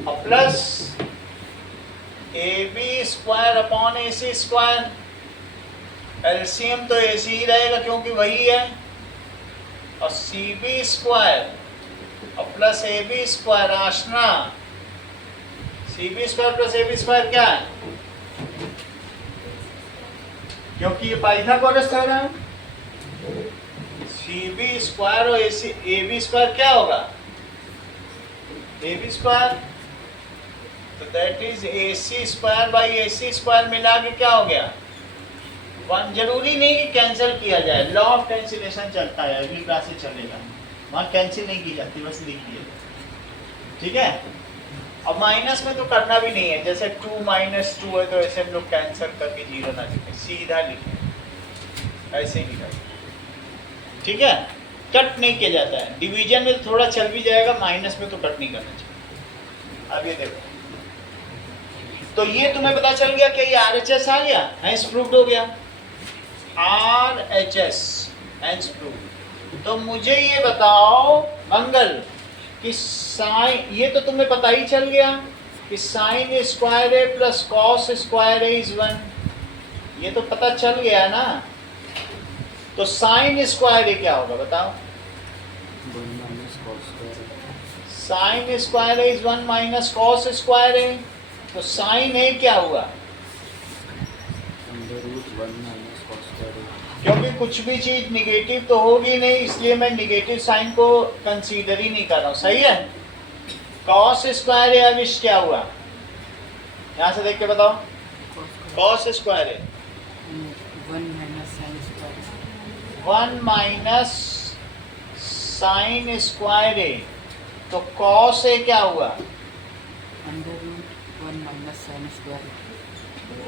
और plus AB square upon AC square, LCM तो AC ही रहेगा क्योंकि वही है, और CB स्क्वायर और plus AB square, Aashna CB square plus AB square क्या है? क्योंकि ये पाइथागोरस थ्योरम, CB स्क्वायर और AB स्क्वायर क्या होगा? AB स्क्वायर, तो that is AC square by AC square मिला के क्या हो गया? 1। जरूरी नहीं कि कैंसिल किया जाए, लॉ ऑफ कैंसिलेशन चलता है, अगली क्लास से चलेगा, वहाँ कैंसिल नहीं की जाती, बस लिखिए, ठीक है। और माइनस में तो करना भी नहीं है, जैसे 2 माइनस 2 है तो ऐसे हम लोग कैंसिल करके 0 ना लिखें, सीधा लिखें, ऐसे ही लिखें, ठीक है। कट नहीं किया जाता है, डिवीजन में थोड़ा चल भी जाएगा, माइनस में तो कट नहीं करना चाहिए। अब ये देखो, तो ये तुम्हें पता चल गया कि ये RHS आ गया, हैंस प्रूव्ड हो गया, RHS हैंस प्रूव्ड। तो मुझे ये बताओ मंगल कि साइन, ये तो तुम्हें पता ही चल गया कि sign square A plus cos square A is 1, ये तो पता चल गया ना। तो साइन स्क्वायर ए क्या होगा बताओ? 1 minus cos square, sine square A is 1 minus cos square A, तो साइन ए क्या हुआ? Under root 1 minus cos square, क्योंकि कुछ भी चीज निगेटिव तो होगी नहीं, इसलिए मैं निगेटिव साइन को कंसीडर ही नहीं कर रहा हूँ, सही है। कॉस स्क्वायर ए अविश क्या हुआ? यहाँ से देख के बताओ, cos square A 1 minus sine square, 1 minus sine square A, तो कॉस ए क्या हुआ? Under root 1 minus sine square,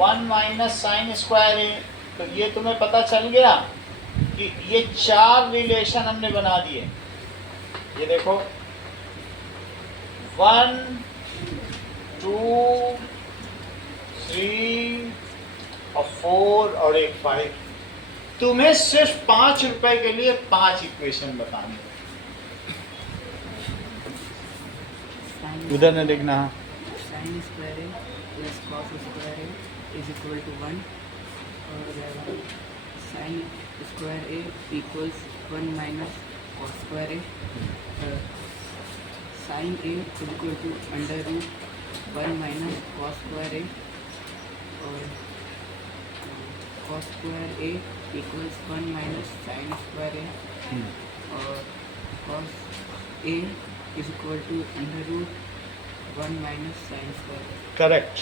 1 minus sine square A. तो ये तुम्हें पता चल गया कि ये 4 रिलेशन हमने बना दिए। ये देखो 1 2 3 और 4 और एक 5। तुम्हें सिर्फ 5 रुपए के लिए 5 इक्वेशन बतानी है। उधर न लिखना। Sine square A plus cos square A is equal to 1 और sine square A equals 1 minus cos square A sine A is equal to under root 1 minus cos square A और cos square A equals 1 minus sine square A और cos A is equal to under root 1 minus sine square A. Correct.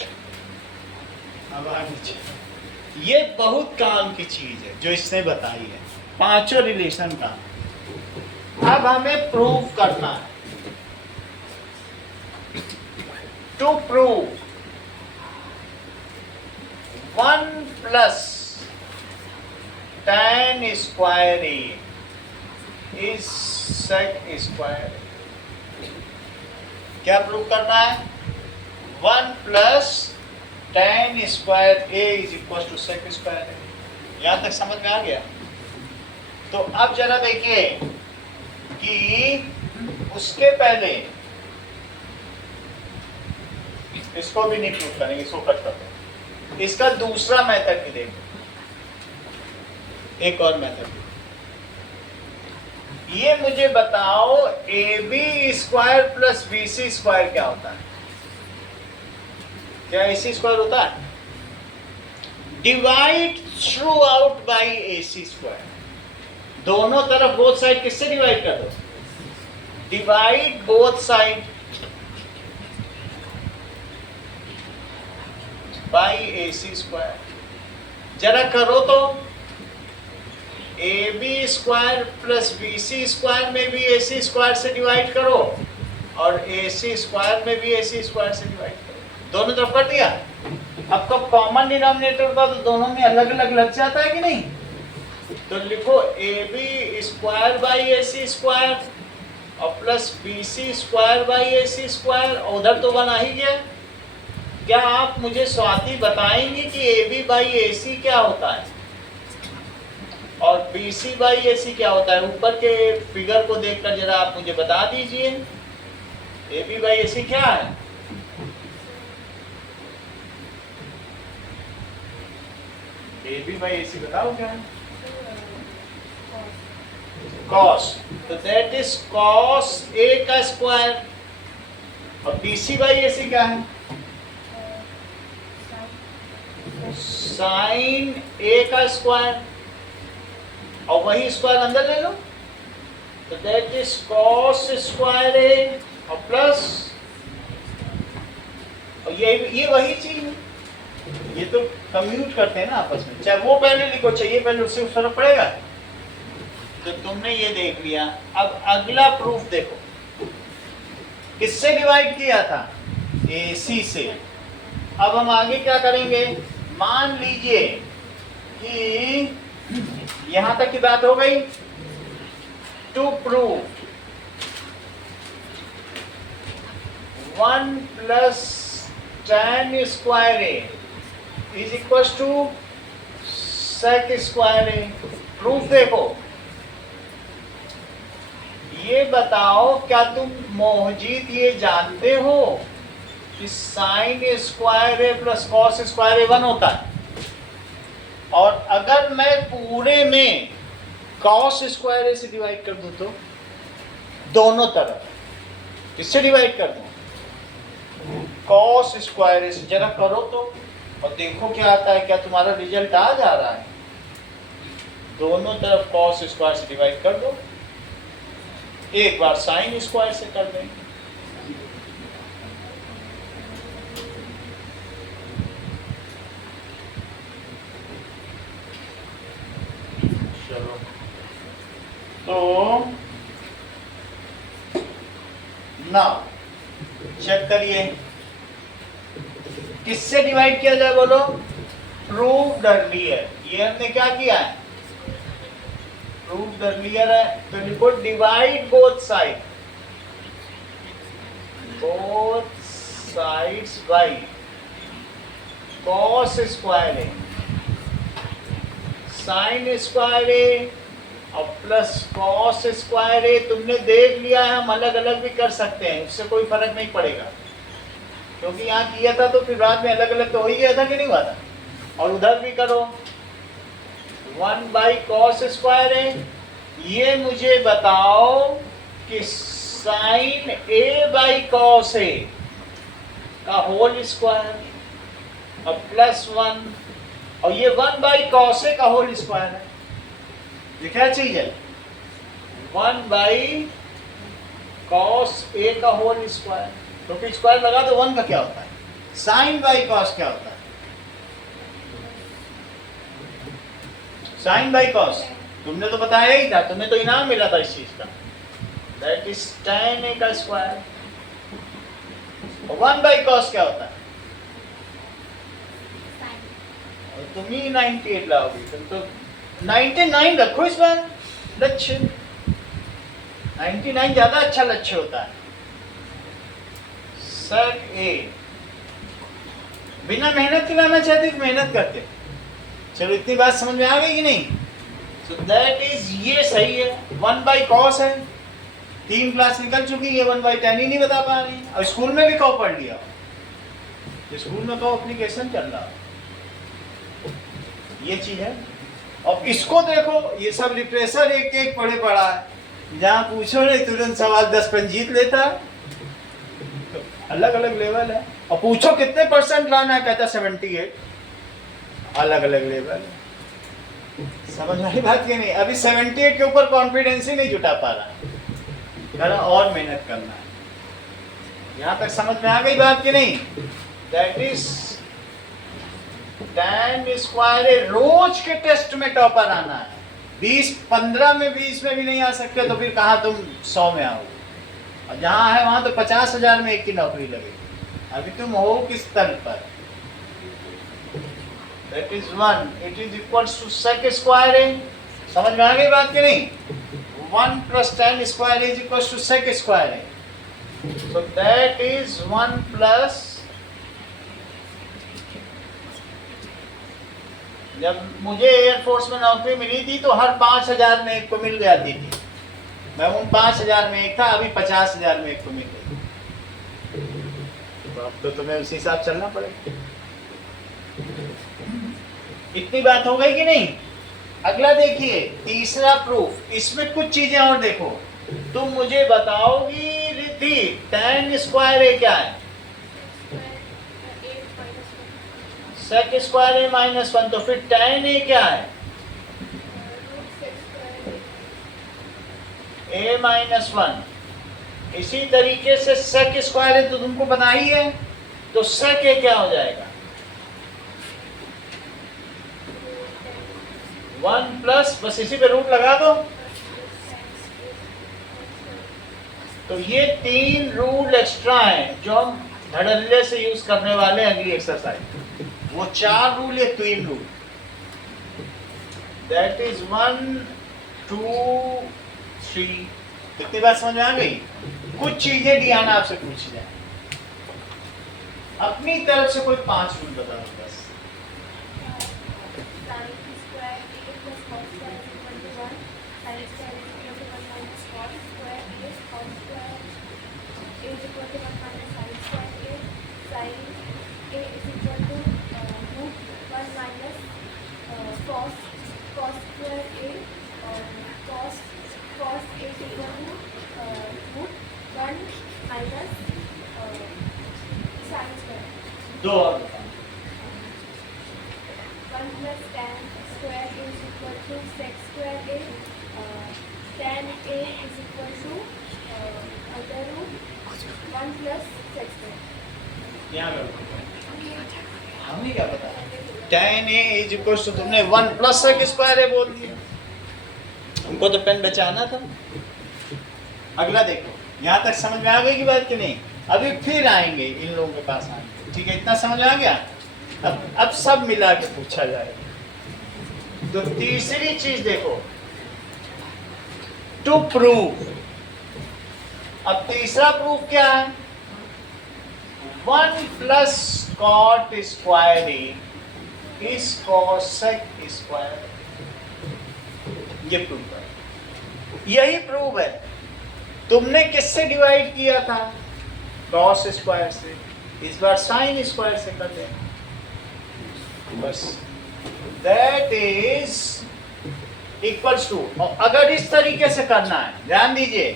अब आगे चलो। ये बहुत काम की चीज है जो इसने बताई है, पांचों रिलेशन का। अब हमें प्रूव करना है। To prove 1 plus tan square A is sec square. क्या प्रूव करना है? 1 plus tan square A is equal to sec square A. यहां तक समझ में आ गया? तो अब जरा देखिए कि उसके पहले इसको भी नहीं प्रूव करेंगे, इसको कट कर दो। इसका दूसरा मेथड भी देखो, एक और मेथड। ये मुझे बताओ A B square plus B C square क्या होता है? क्या ए सी स्क्वायर होता है? Divide throughout by A C square. दोनों तरफ बोथ साइड किससे डिवाइड कर दो? Divide both side by A C square. जरा करो तो, A B square plus B C square में भी ए सी स्क्वायर से डिवाइड करो और ए सी स्क्वायर में भी ए सी स्क्वायर से डिवाइड करो। दोनों तरफ कर दिया। अब कब कॉमन डिनोमिनेटर होगा तो दोनों में अलग अलग लग जाता है कि नहीं? तो लिखो A B square by A C square और plus B C square by A C square. उधर तो बना ही गया। क्या आप मुझे स्वाति बताएंगे कि ए बी बाई ए सी क्या होता है और बी सी बाई ए सी क्या होता है? ऊपर के फिगर को देखकर जरा आप मुझे बता दीजिए ए बी बाई ए सी क्या है? ए बी बाई ए सी बताओ क्या है? कॉस। तो दैट इज कॉस ए का स्क्वायर। और बी सी बाई ए सी क्या है? साइन ए का स्क्वायर। और वही स्क्वायर अंदर ले लो तो that is cos square A और प्लस, और ये वही चीज है। ये तो कम्यूट करते हैं ना आपस में। चाहे वो पहले लिखो, चाहिए पहले, उससे फर्क पड़ेगा। तो तुमने ये देख लिया। अब अगला प्रूफ देखो, किससे डिवाइड किया था? ए सी से। अब हम आगे क्या करेंगे? मान लीजिए कि यहां तक की बात हो गई। To prove 1 plus tan square A is equal to sec square A. Proof देखो। ये बताओ क्या तुम मोहजीत ये जानते हो कि sign square A plus cos square A 1 होता है? और अगर मैं पूरे में कॉस स्क्वायर ए से डिवाइड कर दूं तो दोनों तरफ किससे डिवाइड कर दूं? कॉस स्क्वायर ए से। जरा करो तो और देखो क्या आता है। क्या तुम्हारा रिजल्ट आ जा रहा है? दोनों तरफ कॉस स्क्वायर से डिवाइड कर दो। एक बार साइन स्क्वायर से कर दें। चलो तो ना चेक करिए किससे डिवाइड किया जाए बोलो? Proved earlier. ये हमने क्या किया है? प्रूव्ड अर्लियर है। तो लिखो divide both side, both sides by cos square A, sine square A और प्लस कॉस स्क्वायर ए तुमने देख लिया है, हम अलग अलग भी कर सकते हैं, उससे कोई फर्क नहीं पड़ेगा, क्योंकि यहाँ किया था तो फिर बाद में अलग अलग तो हो ही गया था कि नहीं हुआ था। और उधर भी करो 1/cos स्क्वायर ए। ये मुझे बताओ कि साइन a/cos ए का होल स्क्वायर और प्लस 1, और ये 1/cos ए का होल स्क्वायर है। ये क्या चीज है? 1/cos ए का होल स्क्वायर, क्योंकि स्क्वायर लगा तो 1 का क्या होता है? साइन बाई कॉस क्या होता है? साइन बाई कॉस तुमने तो बताया ही था, तुम्हें तो इनाम मिला था इस चीज का, दैट इज tan ए का स्क्वायर। 1/cos क्या होता है? और तुम ही 98 लाओगी, तुम तो 99 रखो इस बार लक्ष्य। 99 ज्यादा अच्छा लक्ष्य होता है। sec a बिना मेहनत के लाना चाहते कि मेहनत करते? चलो इतनी बात समझ में आ गई कि नहीं? सो दैट इज, ये सही है, 1/cos है। 3 क्लास निकल चुकी है, 1/tan ही नहीं बता पा रही, और स्कूल में भी कहो पढ़ लिया, स्कूल में कहो एप्लीकेशन चल रहा, ये चीज है। अब इसको देखो, ये सब रिप्रेशर एक एक पढ़े पड़ा है, जहाँ पूछो नहीं तुरंत सवाल 10 पेन जीत लेता है। तो अलग अलग लेवल है, और पूछो कितने परसेंट लाना है, कहता 78। अलग अलग लेवल है, समझ में आई बात की नहीं? अभी 78 के ऊपर कॉन्फिडेंस ही नहीं जुटा पा रहा, कहना और मेहनत करना है। यहाँ तक समझ में आ गई बात की नहीं? दैट इज tan स्क्वायर ए। रोज के टेस्ट में टॉपर आना है, 20, 15 में 20 में भी नहीं आ सकते, तो फिर कहाँ तुम 100 में आओ? और जहाँ है वहाँ तो 50,000 में एक की नौकरी लगेगी। अभी तुम हो किस स्तर पर? That is 1, it is equals to sec square A. समझ में आ गई बात की नहीं? 1 plus tan square is equals to sec square A. So that is 1 plus, जब मुझे एयरफोर्स में नौकरी मिली थी तो हर 5,000 में एक को मिल जाती थी, मैं उन 5,000 में एक था, अभी 50,000 में एक को मिल गई। तो अब तो तुम्हें उसी हिसाब चलना पड़ेगा। इतनी बात हो गई कि नहीं? अगला देखिए, तीसरा प्रूफ, इसमें कुछ चीजें और देखो। तुम मुझे बताओगी रिद्धि, tan स्क्वायर ए क्या है? sec स्क्वायर ए -1, तो फिर tan ए क्या है? a -1। इसी तरीके से sec स्क्वायर ए तो तुमको पता ही है, तो sec ए क्या हो जाएगा? 1 प्लस, बस इसी पे रूट लगा दो। तो ये 3 रूल एक्स्ट्रा हैं जो हम धड़ल्ले से यूज करने वाले हैं अगली एक्सरसाइज। वो 4 रूल, ये 3 रूल, दैट इज 1 2 3। कितनी बात समझ में आ गई? कुछ चीजें डियाना आपसे पूछ जाए, अपनी तरफ से कोई 5 रूल बता दो बस। दो और बताओ। 1 plus tan square is equal to sec square a. Tan a is equal to under root 1 plus sec square. यहाँ पे हमें क्या पता? tan a is equal to, तुमने 1 plus sec स्क्वायर ए बोल दिया, हमको तो पेन बचाना था। अगला देखो, यहाँ तक समझ में आ गई की बात कि नहीं? अभी फिर आएंगे इन लोगों के पास आएंगे, ठीक है? इतना समझ आ गया? अब सब मिला के पूछा जाएगा। तो तीसरी चीज देखो, टू प्रूव। अब तीसरा प्रूफ क्या है? 1 plus cot square A is cosec square, ये प्रूफ है। यही प्रूव है। तुमने किससे डिवाइड किया था? कॉस स्क्वायर से। इस बार साइन स्क्वायर से कर देना बस। That is equals to. और अगर इस तरीके से करना है, ध्यान दीजिए,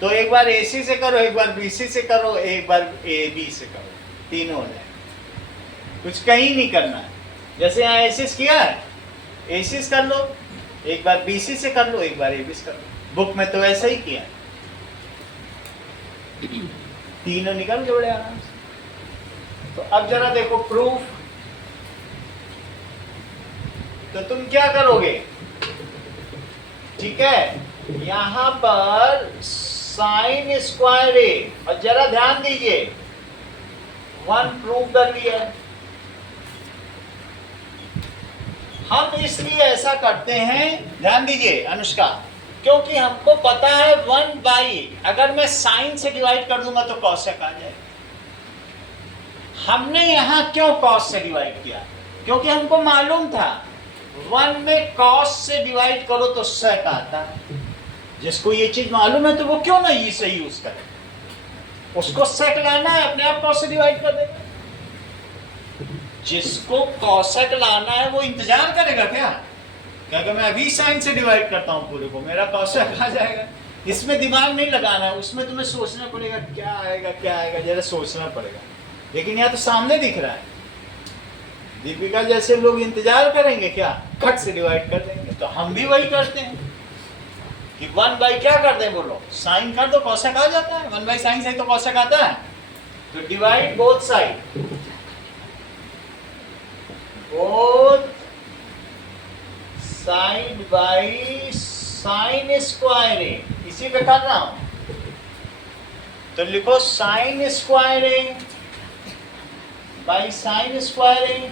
तो एक बार AC से करो, एक बार BC से करो, एक बार AB से करो, तीनों हो जाए। कुछ कहीं नहीं करना है। जैसे यहाँ एसिस किया है, एसिस कर लो, एक बार BC से कर लो, एक बार AB से कर लो। बुक में तो ऐसा ही किया है। तीनों निकल गए बड़े आराम से। तो अब जरा देखो प्रूफ। तो तुम क्या करोगे? ठीक है, यहां पर साइन स्क्वायर ए, और जरा ध्यान दीजिए 1 प्रूफ कर लिया। हम इसलिए ऐसा करते हैं, ध्यान दीजिए अनुष्का, क्योंकि हमको पता है 1 बाई, अगर मैं साइन से डिवाइड कर दूंगा तो कॉसेक आ जाएगा। हमने यहां क्यों कॉस से डिवाइड किया? क्योंकि हमको मालूम था 1 में कॉस से डिवाइड करो तो सेक आता है। जिसको ये चीज मालूम है तो वो क्यों ना इसे यूज करे? उसको सेक लाना है, अपने आप कॉस से डिवाइड कर देगा। जिसको कॉसेक लाना है वो इंतजार करेगा क्या? क्योंकि मैं अभी साइन से डिवाइड करता हूँ पूरे को, मेरा कॉसेक आ जाएगा। इसमें दिमाग नहीं लगाना है, उसमें तुम्हें सोचना पड़ेगा क्या आएगा क्या आएगा, जरा सोचना पड़ेगा। लेकिन यहाँ तो सामने दिख रहा है। दीपिका जैसे लोग इंतजार करेंगे क्या? कट से डिवाइड कर देंगे। तो हम भी वही करते हैं कि 1 बाई क्या कर दें, बोलो साइन कर दो, कॉसेक आ जाता है। 1 बाई साइन से तो कॉसेक आता है। तो divide both side, both side by sine square A. इसी पे कर रहा हूं, तो लिखो sine square A by sine square A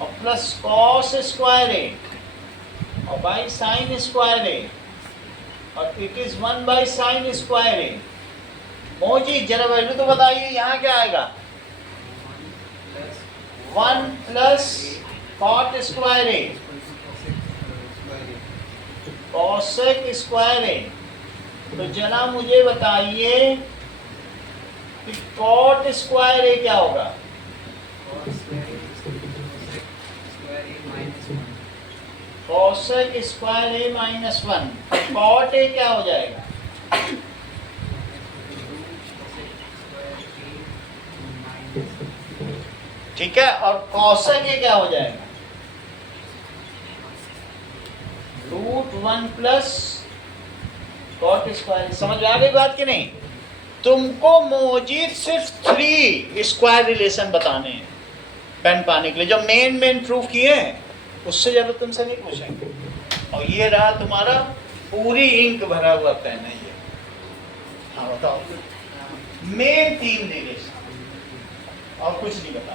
और प्लस कॉस स्क्वायर ए और बाई साइन स्क्वायर ए, और it is 1 by sine square A. मोजी जरा वैल्यू तो बताइए, यहाँ क्या आएगा? 1 plus cot square A cosec square A. तो जरा मुझे बताइए कि कॉट स्क्वायर ए क्या होगा? Cosec square A minus 1। Cot A क्या हो जाएगा? ठीक है, और कॉसेक ए क्या हो जाएगा? √1 प्लस कॉट स्क्वायर। समझ में आ गई बात कि नहीं? तुमको मौजूद सिर्फ 3 स्क्वायर रिलेशन बताने हैं पेन पाने के लिए। जो मेन प्रूफ किए हैं उससे ज्यादा तुमसे नहीं पूछेंगे। और ये रहा तुम्हारा पूरी इंक भरा हुआ पेन है ये। हाँ बताओ, मेन 3 रिलेशन और कुछ नहीं बता।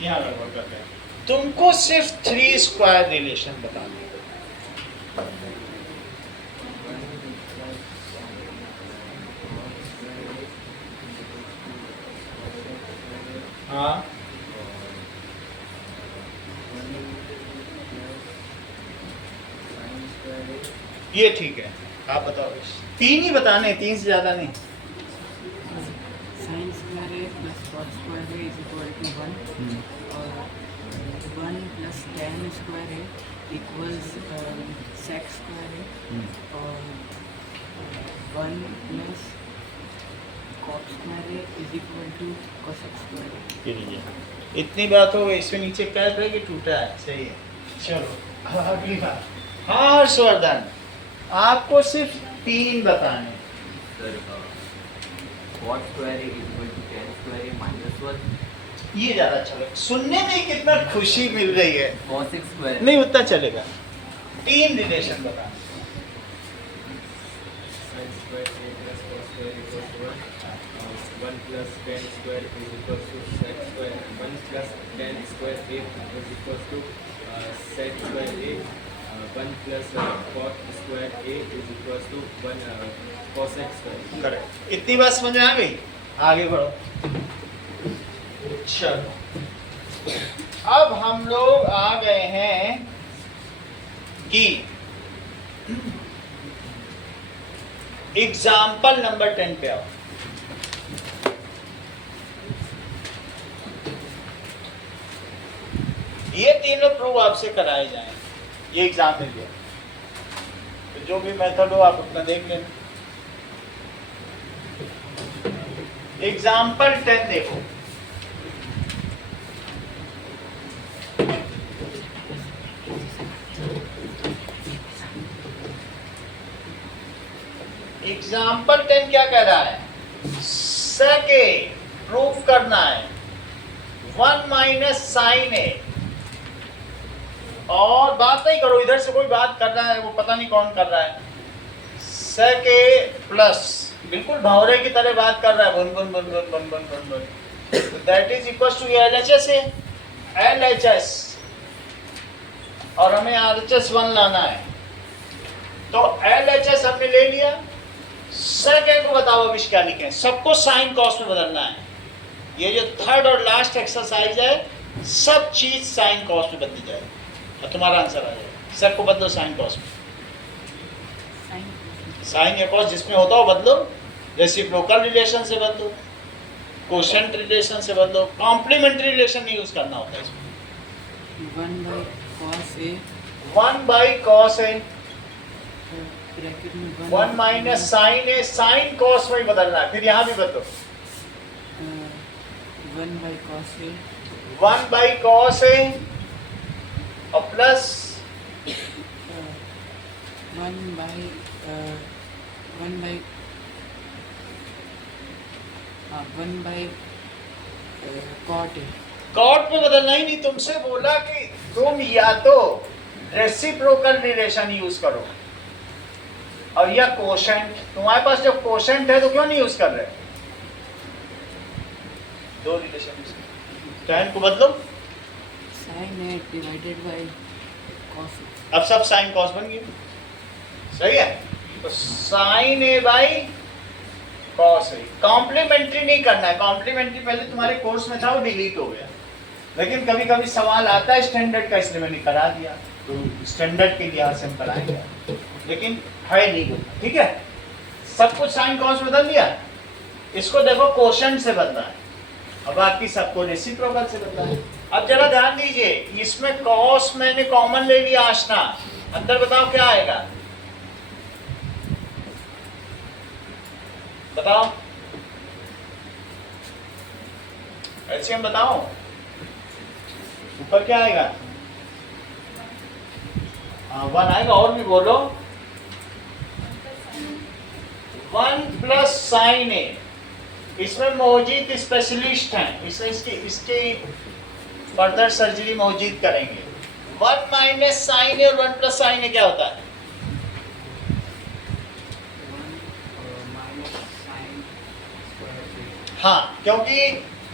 यहाँ लगभग करते हैं। तुमको सिर्फ 3 स्क्वायर रिलेशन बताने हैं। हाँ ये ठीक है, आप बताओ। 3 ही बताने, 3 से ज्यादा नहीं। Sine square A plus cot square A is equal to 1 और 1 plus tan square A equals sec square A और 1 plus cot square A is equal to cosec square A. इतनी बात हो गई। इसमें नीचे कैप है कि टूटा है? सही है। चलो अगली बात। हाँ हर्षवर्धन, आपको सिर्फ 3 बताने। Cot square A equal to tan square A minus 1। ये ज्यादा अच्छा लगा, सुनने में कितना खुशी मिल रही है। कॉसेक स्क्वायर नहीं उतना चलेगा। 3 रिलेशन बताने। sin square a plus square equals to 1. 1 plus tan square is equals to sec square. 1 plus tan square a is equals to sec square a. 1 plus cot square a is equals to 1 cosec square. Correct. इतनी बात समझ में आ गई? आगे बढ़ो। चलो, अब हम लोग आ गए हैं कि एग्जाम्पल नंबर 10 पे आओ। ये तीनों प्रूव आपसे कराए जाएं, ये एग्जाम में दिया। तो जो भी मेथड हो आप अपना देख लेना। एग्जाम्पल 10 देखो। एग्जाम्पल 10 क्या कह रहा है? sec a प्रूफ करना है 1 माइनस साइन ए। और बात नहीं करो, इधर से कोई बात कर रहा है, वो पता नहीं कौन कर रहा है। sec a प्लस बिल्कुल भौरे की तरह बात कर रहा है, बुन बुन बुन बुन बुन बुन बुन बुन। That is equal to LHS है, LHS, और हमें RHS 1 लाना है। तो LHS हमने ले लिया। sec a को बताओ अब क्या लिखें? सबको साइन कॉस में बदलना है। ये जो थर्ड और लास्ट एक्सरसाइज है, सब चीज साइन कॉस में बदली जाएगी और तुम्हारा आंसर आ जाएगा। सब को बदलो साइन कॉस में। साइन या कॉस जिसमें होता हो बदलो, रेसिप्रोकल रिलेशन से बदलो, कोशेंट रिलेशन से बदलो, कॉम्प्लीमेंट्री रिलेशन नहीं यूज करना होता इसमें। 1 by cos A, 1 minus sine A, sine cos में ही बदलना है। फिर यहाँ भी बदलो 1 by cos A 1 by cos A और plus 1 by 1 by 1 by cot A। Cot में बदलना ही नहीं। तुमसे बोला कि तुम या तो रेसिप्रोकल रिलेशन यूज करो और या कोशेंट। तुम्हारे पास जब कोशेंट है तो क्यों नहीं यूज कर रहे? दो रिलेशन यूज करो। tan को बदलो, sin A divided by cos A। अब सब साइन कॉस बन गए, सही है। तो sine A by cos A. Complementary नहीं करना है, कॉम्प्लीमेंट्री पहले तुम्हारे कोर्स में था, वो डिलीट हो गया। लेकिन कभी कभी सवाल आता है स्टैंडर्ड का, इसलिए मैंने करा दिया। तो स्टैंडर्ड के लिहाज से हम कराएंगे, लेकिन है नहीं बोलना, ठीक है। सब कुछ साइन कॉस बदल दिया। इसको देखो कोशेंट से बदला है, अब बाकी सबको रेसिप्रोकल से बदला है। अब जरा ध्यान दीजिए, इसमें कॉस मैंने कॉमन ले लिया आशना, अंदर बताओ क्या आएगा? बताओ LCM बताओ, ऊपर क्या आएगा? 1 आएगा। और भी बोलो। 1 प्लस साइन ए। इसमें मौजूद स्पेशलिस्ट हैं, इसकी फर्दर सर्जरी मौजूद करेंगे। 1 माइनस साइन ए और 1 प्लस साइन ए क्या होता है? हाँ, क्योंकि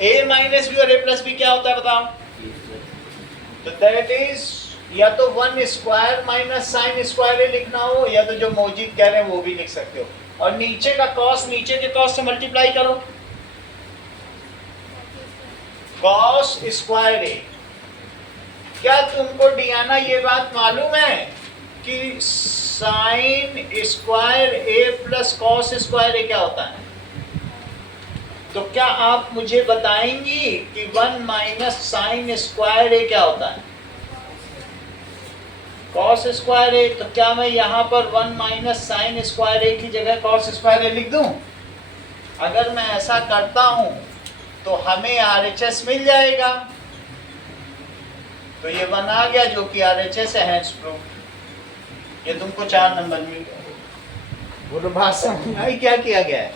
a माइनस बी और a प्लस बी क्या होता है बताओ? तो दैट इज या तो 1 स्क्वायर माइनस साइन स्क्वायर ए लिखना हो, या तो जो मौजूद कह रहे हैं वो भी लिख सकते हो। और नीचे का कॉस नीचे के कॉस से मल्टीप्लाई करो, कॉस स्क्वायर ए। क्या तुमको डियाना ये बात मालूम है कि sign square A plus cos square A क्या होता है? तो क्या आप मुझे बताएंगी कि 1 माइनस साइन स्क्वायर ए क्या होता है? Cos square A. तो क्या मैं यहाँ पर 1 माइनस साइन स्क्वायर ए की जगह कॉस स्क्वायर ए लिख दूं? अगर मैं ऐसा करता हूं तो हमें RHS मिल जाएगा। तो ये 1 आ गया जो कि RHS है, हैंस प्रूफ। ये तुमको 4 नंबर मिल गया। बोलो बात समझ आई क्या किया गया है?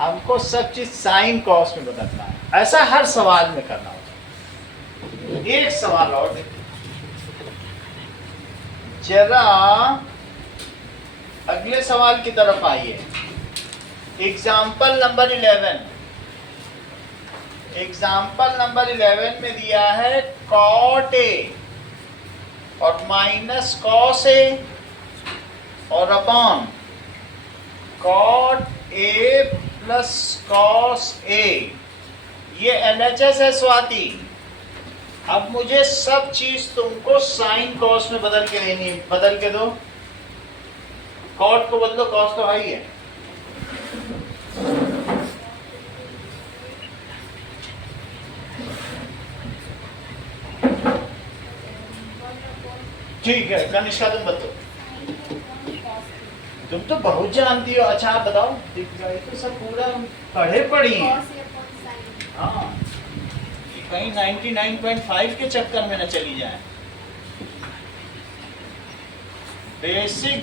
हमको सब चीज साइन कॉस में बदलना है। ऐसा हर सवाल में करना होता है। एक सवाल और देखो जरा, अगले सवाल की तरफ आइए। एग्जाम्पल नंबर 11 में दिया है कॉट ए और माइनस कॉस ए और upon cot A plus cos A. ये LHS है स्वाति। अब मुझे सब चीज तुमको साइन कॉस में बदल के देनी है। बदल के दो, कॉट को बदलो, कॉस तो हाई है। ठीक है कनिष्का तुम बताओ, तुम तो बहुत जानती हो। अच्छा आप बताओ, तो सब पूरा पढ़े पढ़ी हैं। cos a upon sin। हाँ, कहीं 99.5 के चक्कर में न चली जाए।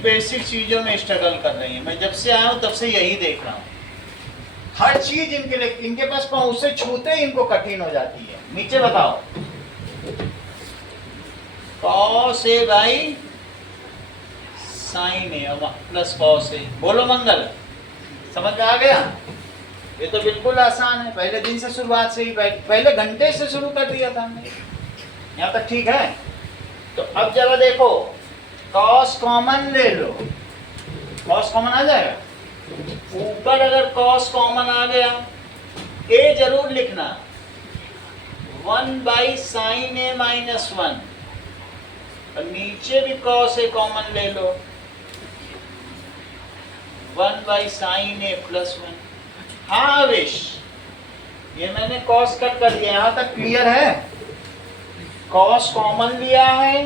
बेसिक चीजों में स्ट्रगल कर रही है। मैं जब से आया हूं तब से यही देख रहा हूं। हर चीज इनके लिए, इनके पास पहुंच से छूते ही इनको कठिन हो जाती है। नीचे बताओ, cos A by sine A plus cos A. बोलो मंगल, समझ में आ गया? ये तो बिल्कुल आसान है। पहले दिन से शुरुआत से ही, पहले घंटे से शुरू कर दिया था हमने। यहाँ तक ठीक है? तो अब जरा देखो, कॉस कॉमन ले लो, कॉस कॉमन आ जाएगा। ऊपर अगर कॉस कॉमन आ गया, ए जरूर लिखना, 1/sin a - 1। और नीचे भी कॉस ए कॉमन ले लो, 1/sin a + 1। हाँ विश, ये मैंने कॉस कट कर दिया। यहाँ तक क्लियर है? कॉस कॉमन लिया है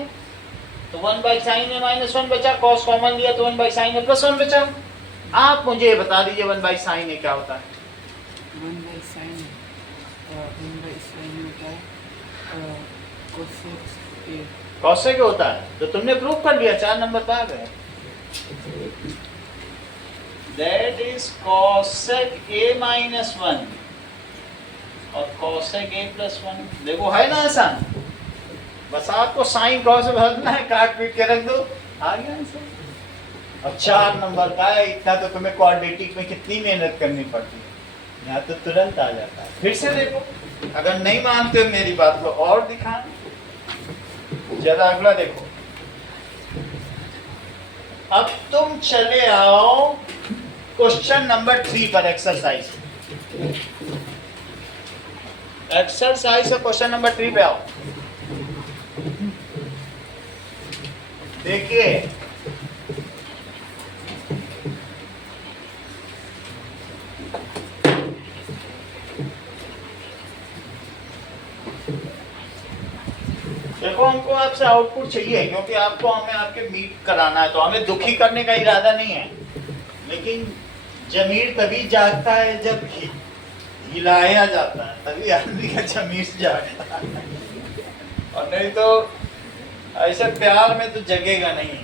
तो 1/sin a - 1 बचा, कॉस कॉमन लिया तो 1/sin a + 1 बचा। आप मुझे ये बता दीजिए 1/sin a क्या होता है? 1/sin होता है cosec a। कॉसेक होता है, तो तुमने प्रूव कर लिया, 4 नंबर पा गए। दैट इज cosec a - 1 और cosec a + 1। देखो है ना आसान, बस आपको साइन कॉस बदलना है, काट पीट के रख दो, आ गया आंसर। अब 4 नंबर का है, इतना तो तुम्हें क्वाड्रेटिक में कितनी मेहनत करनी पड़ती है, यहाँ तो तुरंत आ जाता है। फिर से देखो, अगर नहीं मानते हो मेरी बात को और दिखा, जरा अगला देखो। अब तुम चले आओ क्वेश्चन नंबर 3 पर। एक्सरसाइज और क्वेश्चन नंबर 3 पे आओ। देखिए देखो, हमको आपसे आउटपुट चाहिए, क्योंकि आपको हमें आपके मीट कराना है, तो हमें दुखी करने का इरादा नहीं है। लेकिन जमीर तभी जागता है जब हिलाया जाता है, तभी आदमी का जमीर जागता है, और नहीं तो ऐसे प्यार में तो जगेगा नहीं।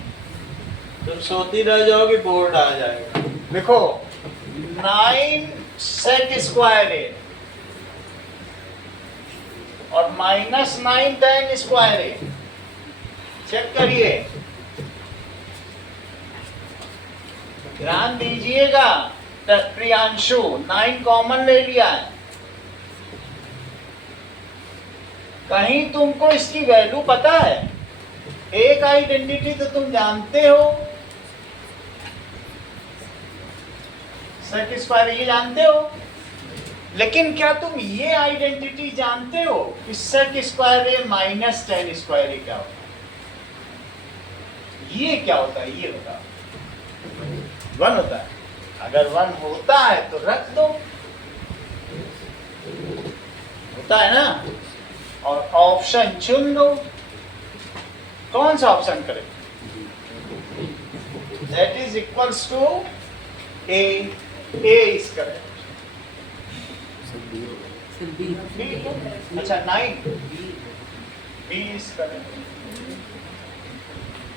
तुम सोती रह जाओगे, बोर्ड आ जाएगा। देखो 9 sec स्क्वायर है और -9 tan स्क्वायर है। चेक करिए, ध्यान दीजिएगा। प्रियांशु 9 कॉमन ले लिया है, कहीं तुमको इसकी वैल्यू पता है? एक आइडेंटिटी तो तुम जानते हो, सेक स्क्वायर ये जानते हो, लेकिन क्या तुम ये आइडेंटिटी जानते हो कि सेक square A minus tan square A क्या होता है? ये क्या होता है? ये होता है 1 होता है। अगर 1 होता है तो रख दो, होता है ना, और ऑप्शन चुन लो। कौन सा ऑप्शन करें? That is equals to A. A is correct. फिर बी। अच्छा 9 बी इज करेक्ट।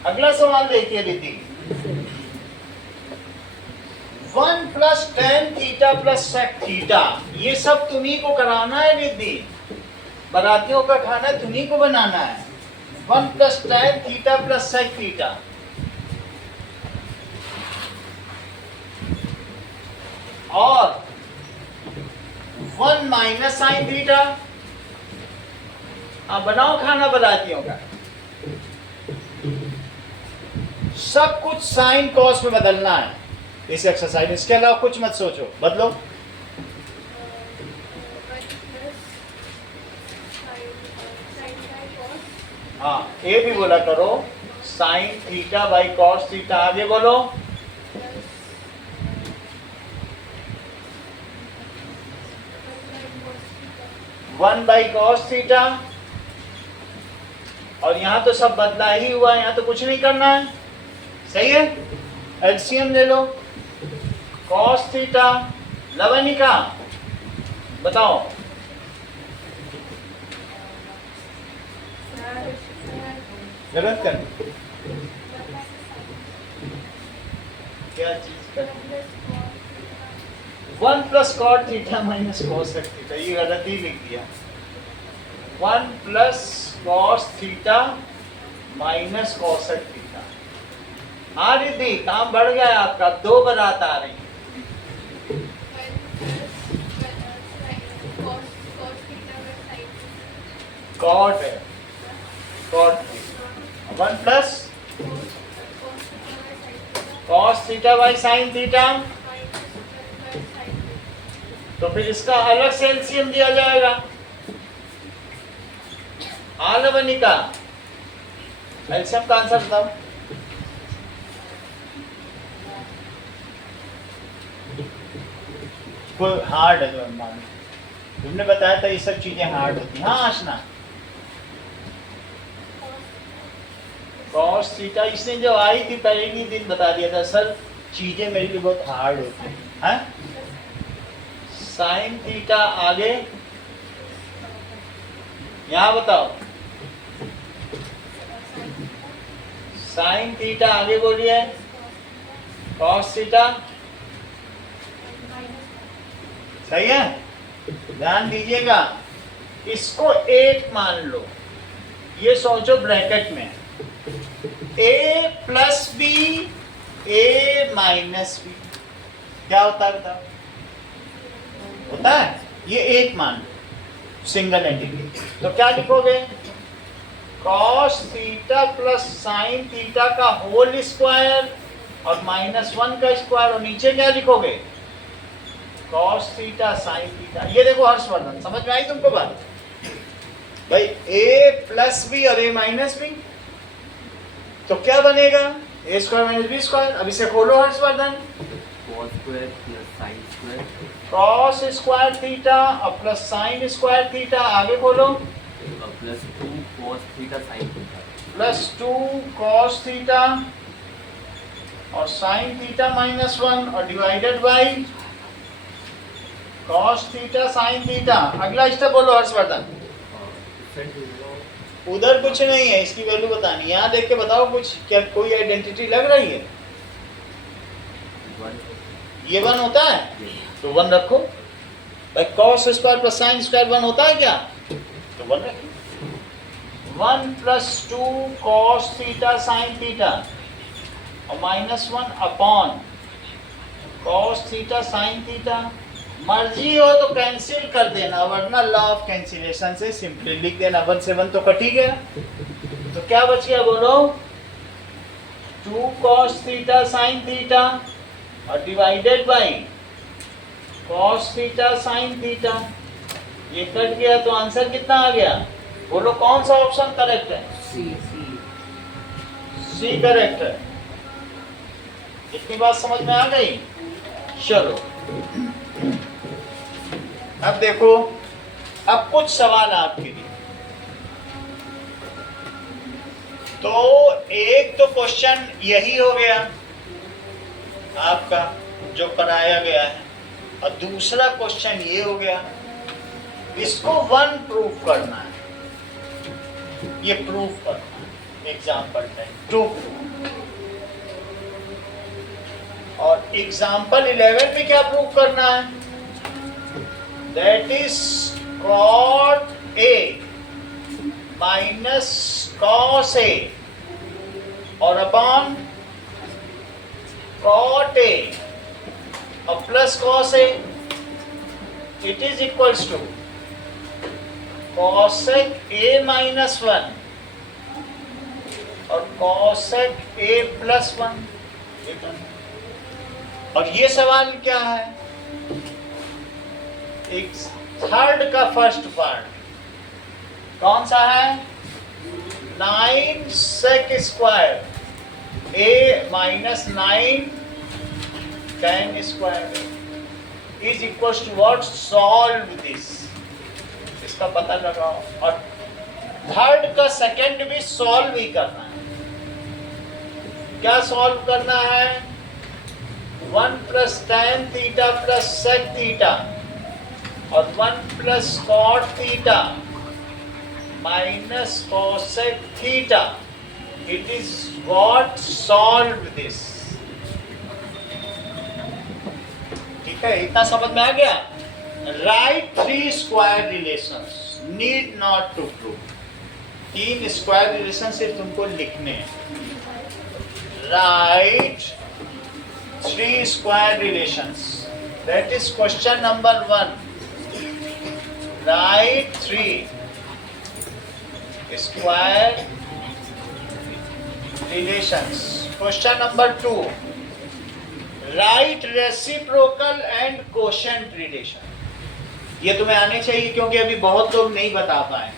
अगला सवाल देखिए दीदी, 1 + tan थीटा + sec थीटा, ये सब तुम्ही को कराना है दीदी, बरातियों का खाना तुम्ही को बनाना है। 1 + tan थीटा + sec थीटा, और 1 माइनस साइन थीटा। अब बनाओ खाना बनातियों का, सब कुछ साइन कॉस में बदलना है इस एक्सरसाइज में। इसके अलावा कुछ मत सोचो, बदलो। 1 plus sin by cos हाँ, ये भी बोला करो, sine theta by cos theta. आगे बोलो। plus 1 by cos theta 1 by cos theta. और यहां तो सब बदला ही हुआ है, यहां तो कुछ नहीं करना है, सही है। एलसीएम ले लो, कॉस थीटा लवनिका बताओ। गलत कर क्या चीज कर 1 plus cot theta minus cosec theta, ये गलत ही लिख दिया। 1 plus cos theta minus cosec theta. हाँ रिद्धि, काम बढ़ गया है आपका, 2 बारात आ रही। कॉट है, cot 1 plus cos theta by sine theta. तो फिर इसका अलग से एलसीएम दिया जाएगा। आलवनिका एलसीएम का आंसर बताओ। कोई हार्ड है तो मान, तुमने बताया था ये सब चीजें हार्ड होती हैं। हाँ आशना, कॉस थीटा इसने जो आई थी पहले ही दिन बता दिया था सर, चीजें मेरे लिए बहुत हार्ड होती हैं। साइन थीटा आगे, यहां बताओ। साइन थीटा आगे बोलिए, कॉस थीटा सही है। ध्यान दीजिएगा, इसको 1 मान लो, ये सोचो ब्रैकेट में a plus B a minus B क्या होता है बताओ? होता है ये 1 मान लो, सिंगल एंटिटी। तो क्या लिखोगे? Cos theta plus sine theta का होल स्क्वायर और -1 का स्क्वायर, और नीचे क्या लिखोगे? Cos theta sine theta. ये देखो हर्षवर्धन, समझ में आई तुमको बात? भाई a प्लस बी और a माइनस बी, तो क्या बनेगा? a square minus B square. अब इसे खोलो Harshvardhan. cos square plus sin square cos square theta और प्लस साइन स्क्वायर थीटा, आगे खोलो। plus 2 cos theta sin theta plus 2 cos theta और साइन थीटा -1 और divided by cos theta sine theta. अगला step बोलो हर्षवर्धन। उधर कुछ नहीं है, इसकी वैल्यू बतानी। यहाँ देख के बताओ कुछ, क्या कोई आइडेंटिटी लग रही है? 1 ये 1 होता है तो 1 रखो। भाई cos square plus sine square 1 होता है क्या? तो 1 रखो। 1 plus 2 cos theta sine theta और -1 upon cos theta sine theta. मर्जी हो तो कैंसिल कर देना, वरना लॉ ऑफ कैंसिलेशन से सिंपली लिख देना। 1 से 1 तो कट ही गया, तो क्या बच गया बोलो? 2 cos थीटा sin थीटा और divided by cos theta sin theta. ये कट गया तो आंसर कितना आ गया? बोलो कौन सा ऑप्शन करेक्ट है? सी करेक्ट है। इतनी बात समझ में आ गई? चलो अब देखो, अब कुछ सवाल आपके लिए। तो एक तो क्वेश्चन यही हो गया आपका जो कराया गया है, और दूसरा क्वेश्चन ये हो गया, इसको 1 प्रूफ करना है। ये प्रूफ करना है, एग्जाम्पल 2। और एग्जाम्पल 11 में क्या प्रूफ करना है? That is cot A minus cos A और अपॉन cot A और plus cos A, it is equals to cosec A minus 1 और कॉसेक ए प्लस 1। और ये सवाल क्या है, एक थर्ड का फर्स्ट पार्ट कौन सा है, 9 sec square A minus 9 tan square is equal to what, solve this, इसका पता लगाओ। और थर्ड का सेकंड भी सॉल्व ही करना है। क्या सॉल्व करना है, 1 plus tan theta plus sec theta और 1 plus cot theta minus cosec theta, it is what, solve this. ठीक है, इतना समझ में आ गया। Right 3 square relations, need not to prove. 3 square relation सिर्फ तुमको लिखने हैं। Write 3 square relations. That is question number 1. Write 3 square relations. Question number 2. Write reciprocal and quotient relation. ये तुम्हें आने चाहिए क्योंकि अभी बहुत लोग नहीं बता पाए।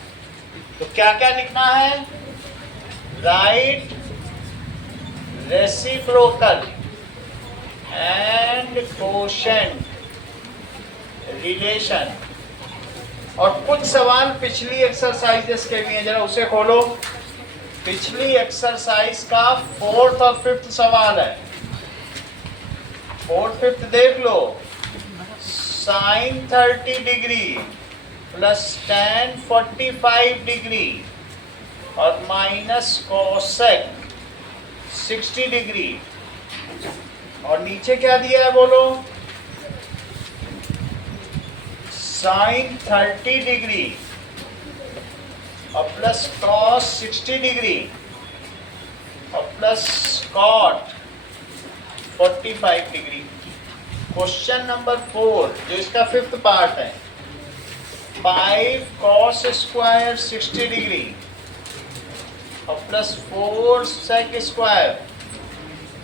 तो क्या क्या लिखना है, Write reciprocal and quotient relation। और कुछ सवाल पिछली एक्सरसाइजेस के भी हैं, जरा उसे खोलो। पिछली एक्सरसाइज का 4th और 5th सवाल है, 4th 5th देख लो। sin 30 degree plus tan 45 degree और माइनस cosec 60 डिग्री, और नीचे क्या दिया है बोलो, sin 30 डिग्री और प्लस cos 60 डिग्री और plus cot 45 degree. Question number 4 जो इसका 5th पार्ट है, 5 cos स्क्वायर 60 डिग्री और प्लस 4 sec स्क्वायर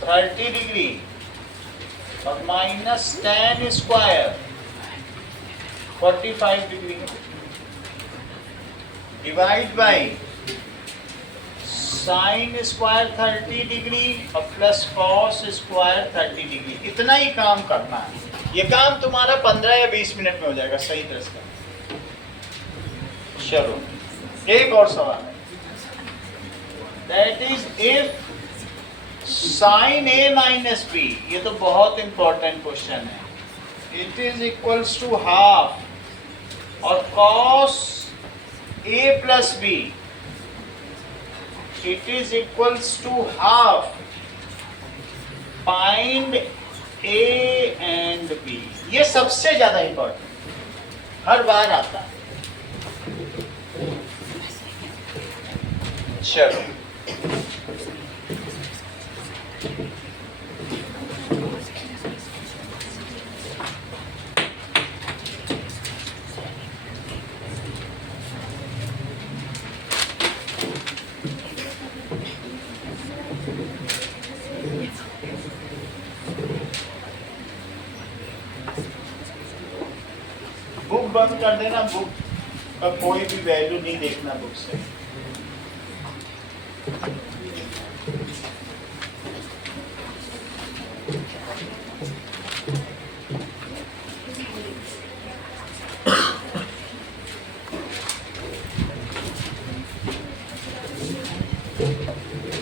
30 डिग्री और minus tan square 45 degree, divide by sin square 30 degree और प्लस cos स्क्वायर 30 डिग्री। इतना ही काम करना है। ये काम तुम्हारा 15 या 20 मिनट में हो जाएगा सही तरह से। चलो एक और सवाल है, that is if sin a minus b, ये तो बहुत इंपॉर्टेंट क्वेश्चन है, it is equals to half और cos a plus b, it is equals to half, find a and b। ये सबसे ज्यादा इंपॉर्टेंट, हर बार आता है। चलो बुक बंद कर देना, बुक का कोई भी वैल्यू नहीं देखना बुक से।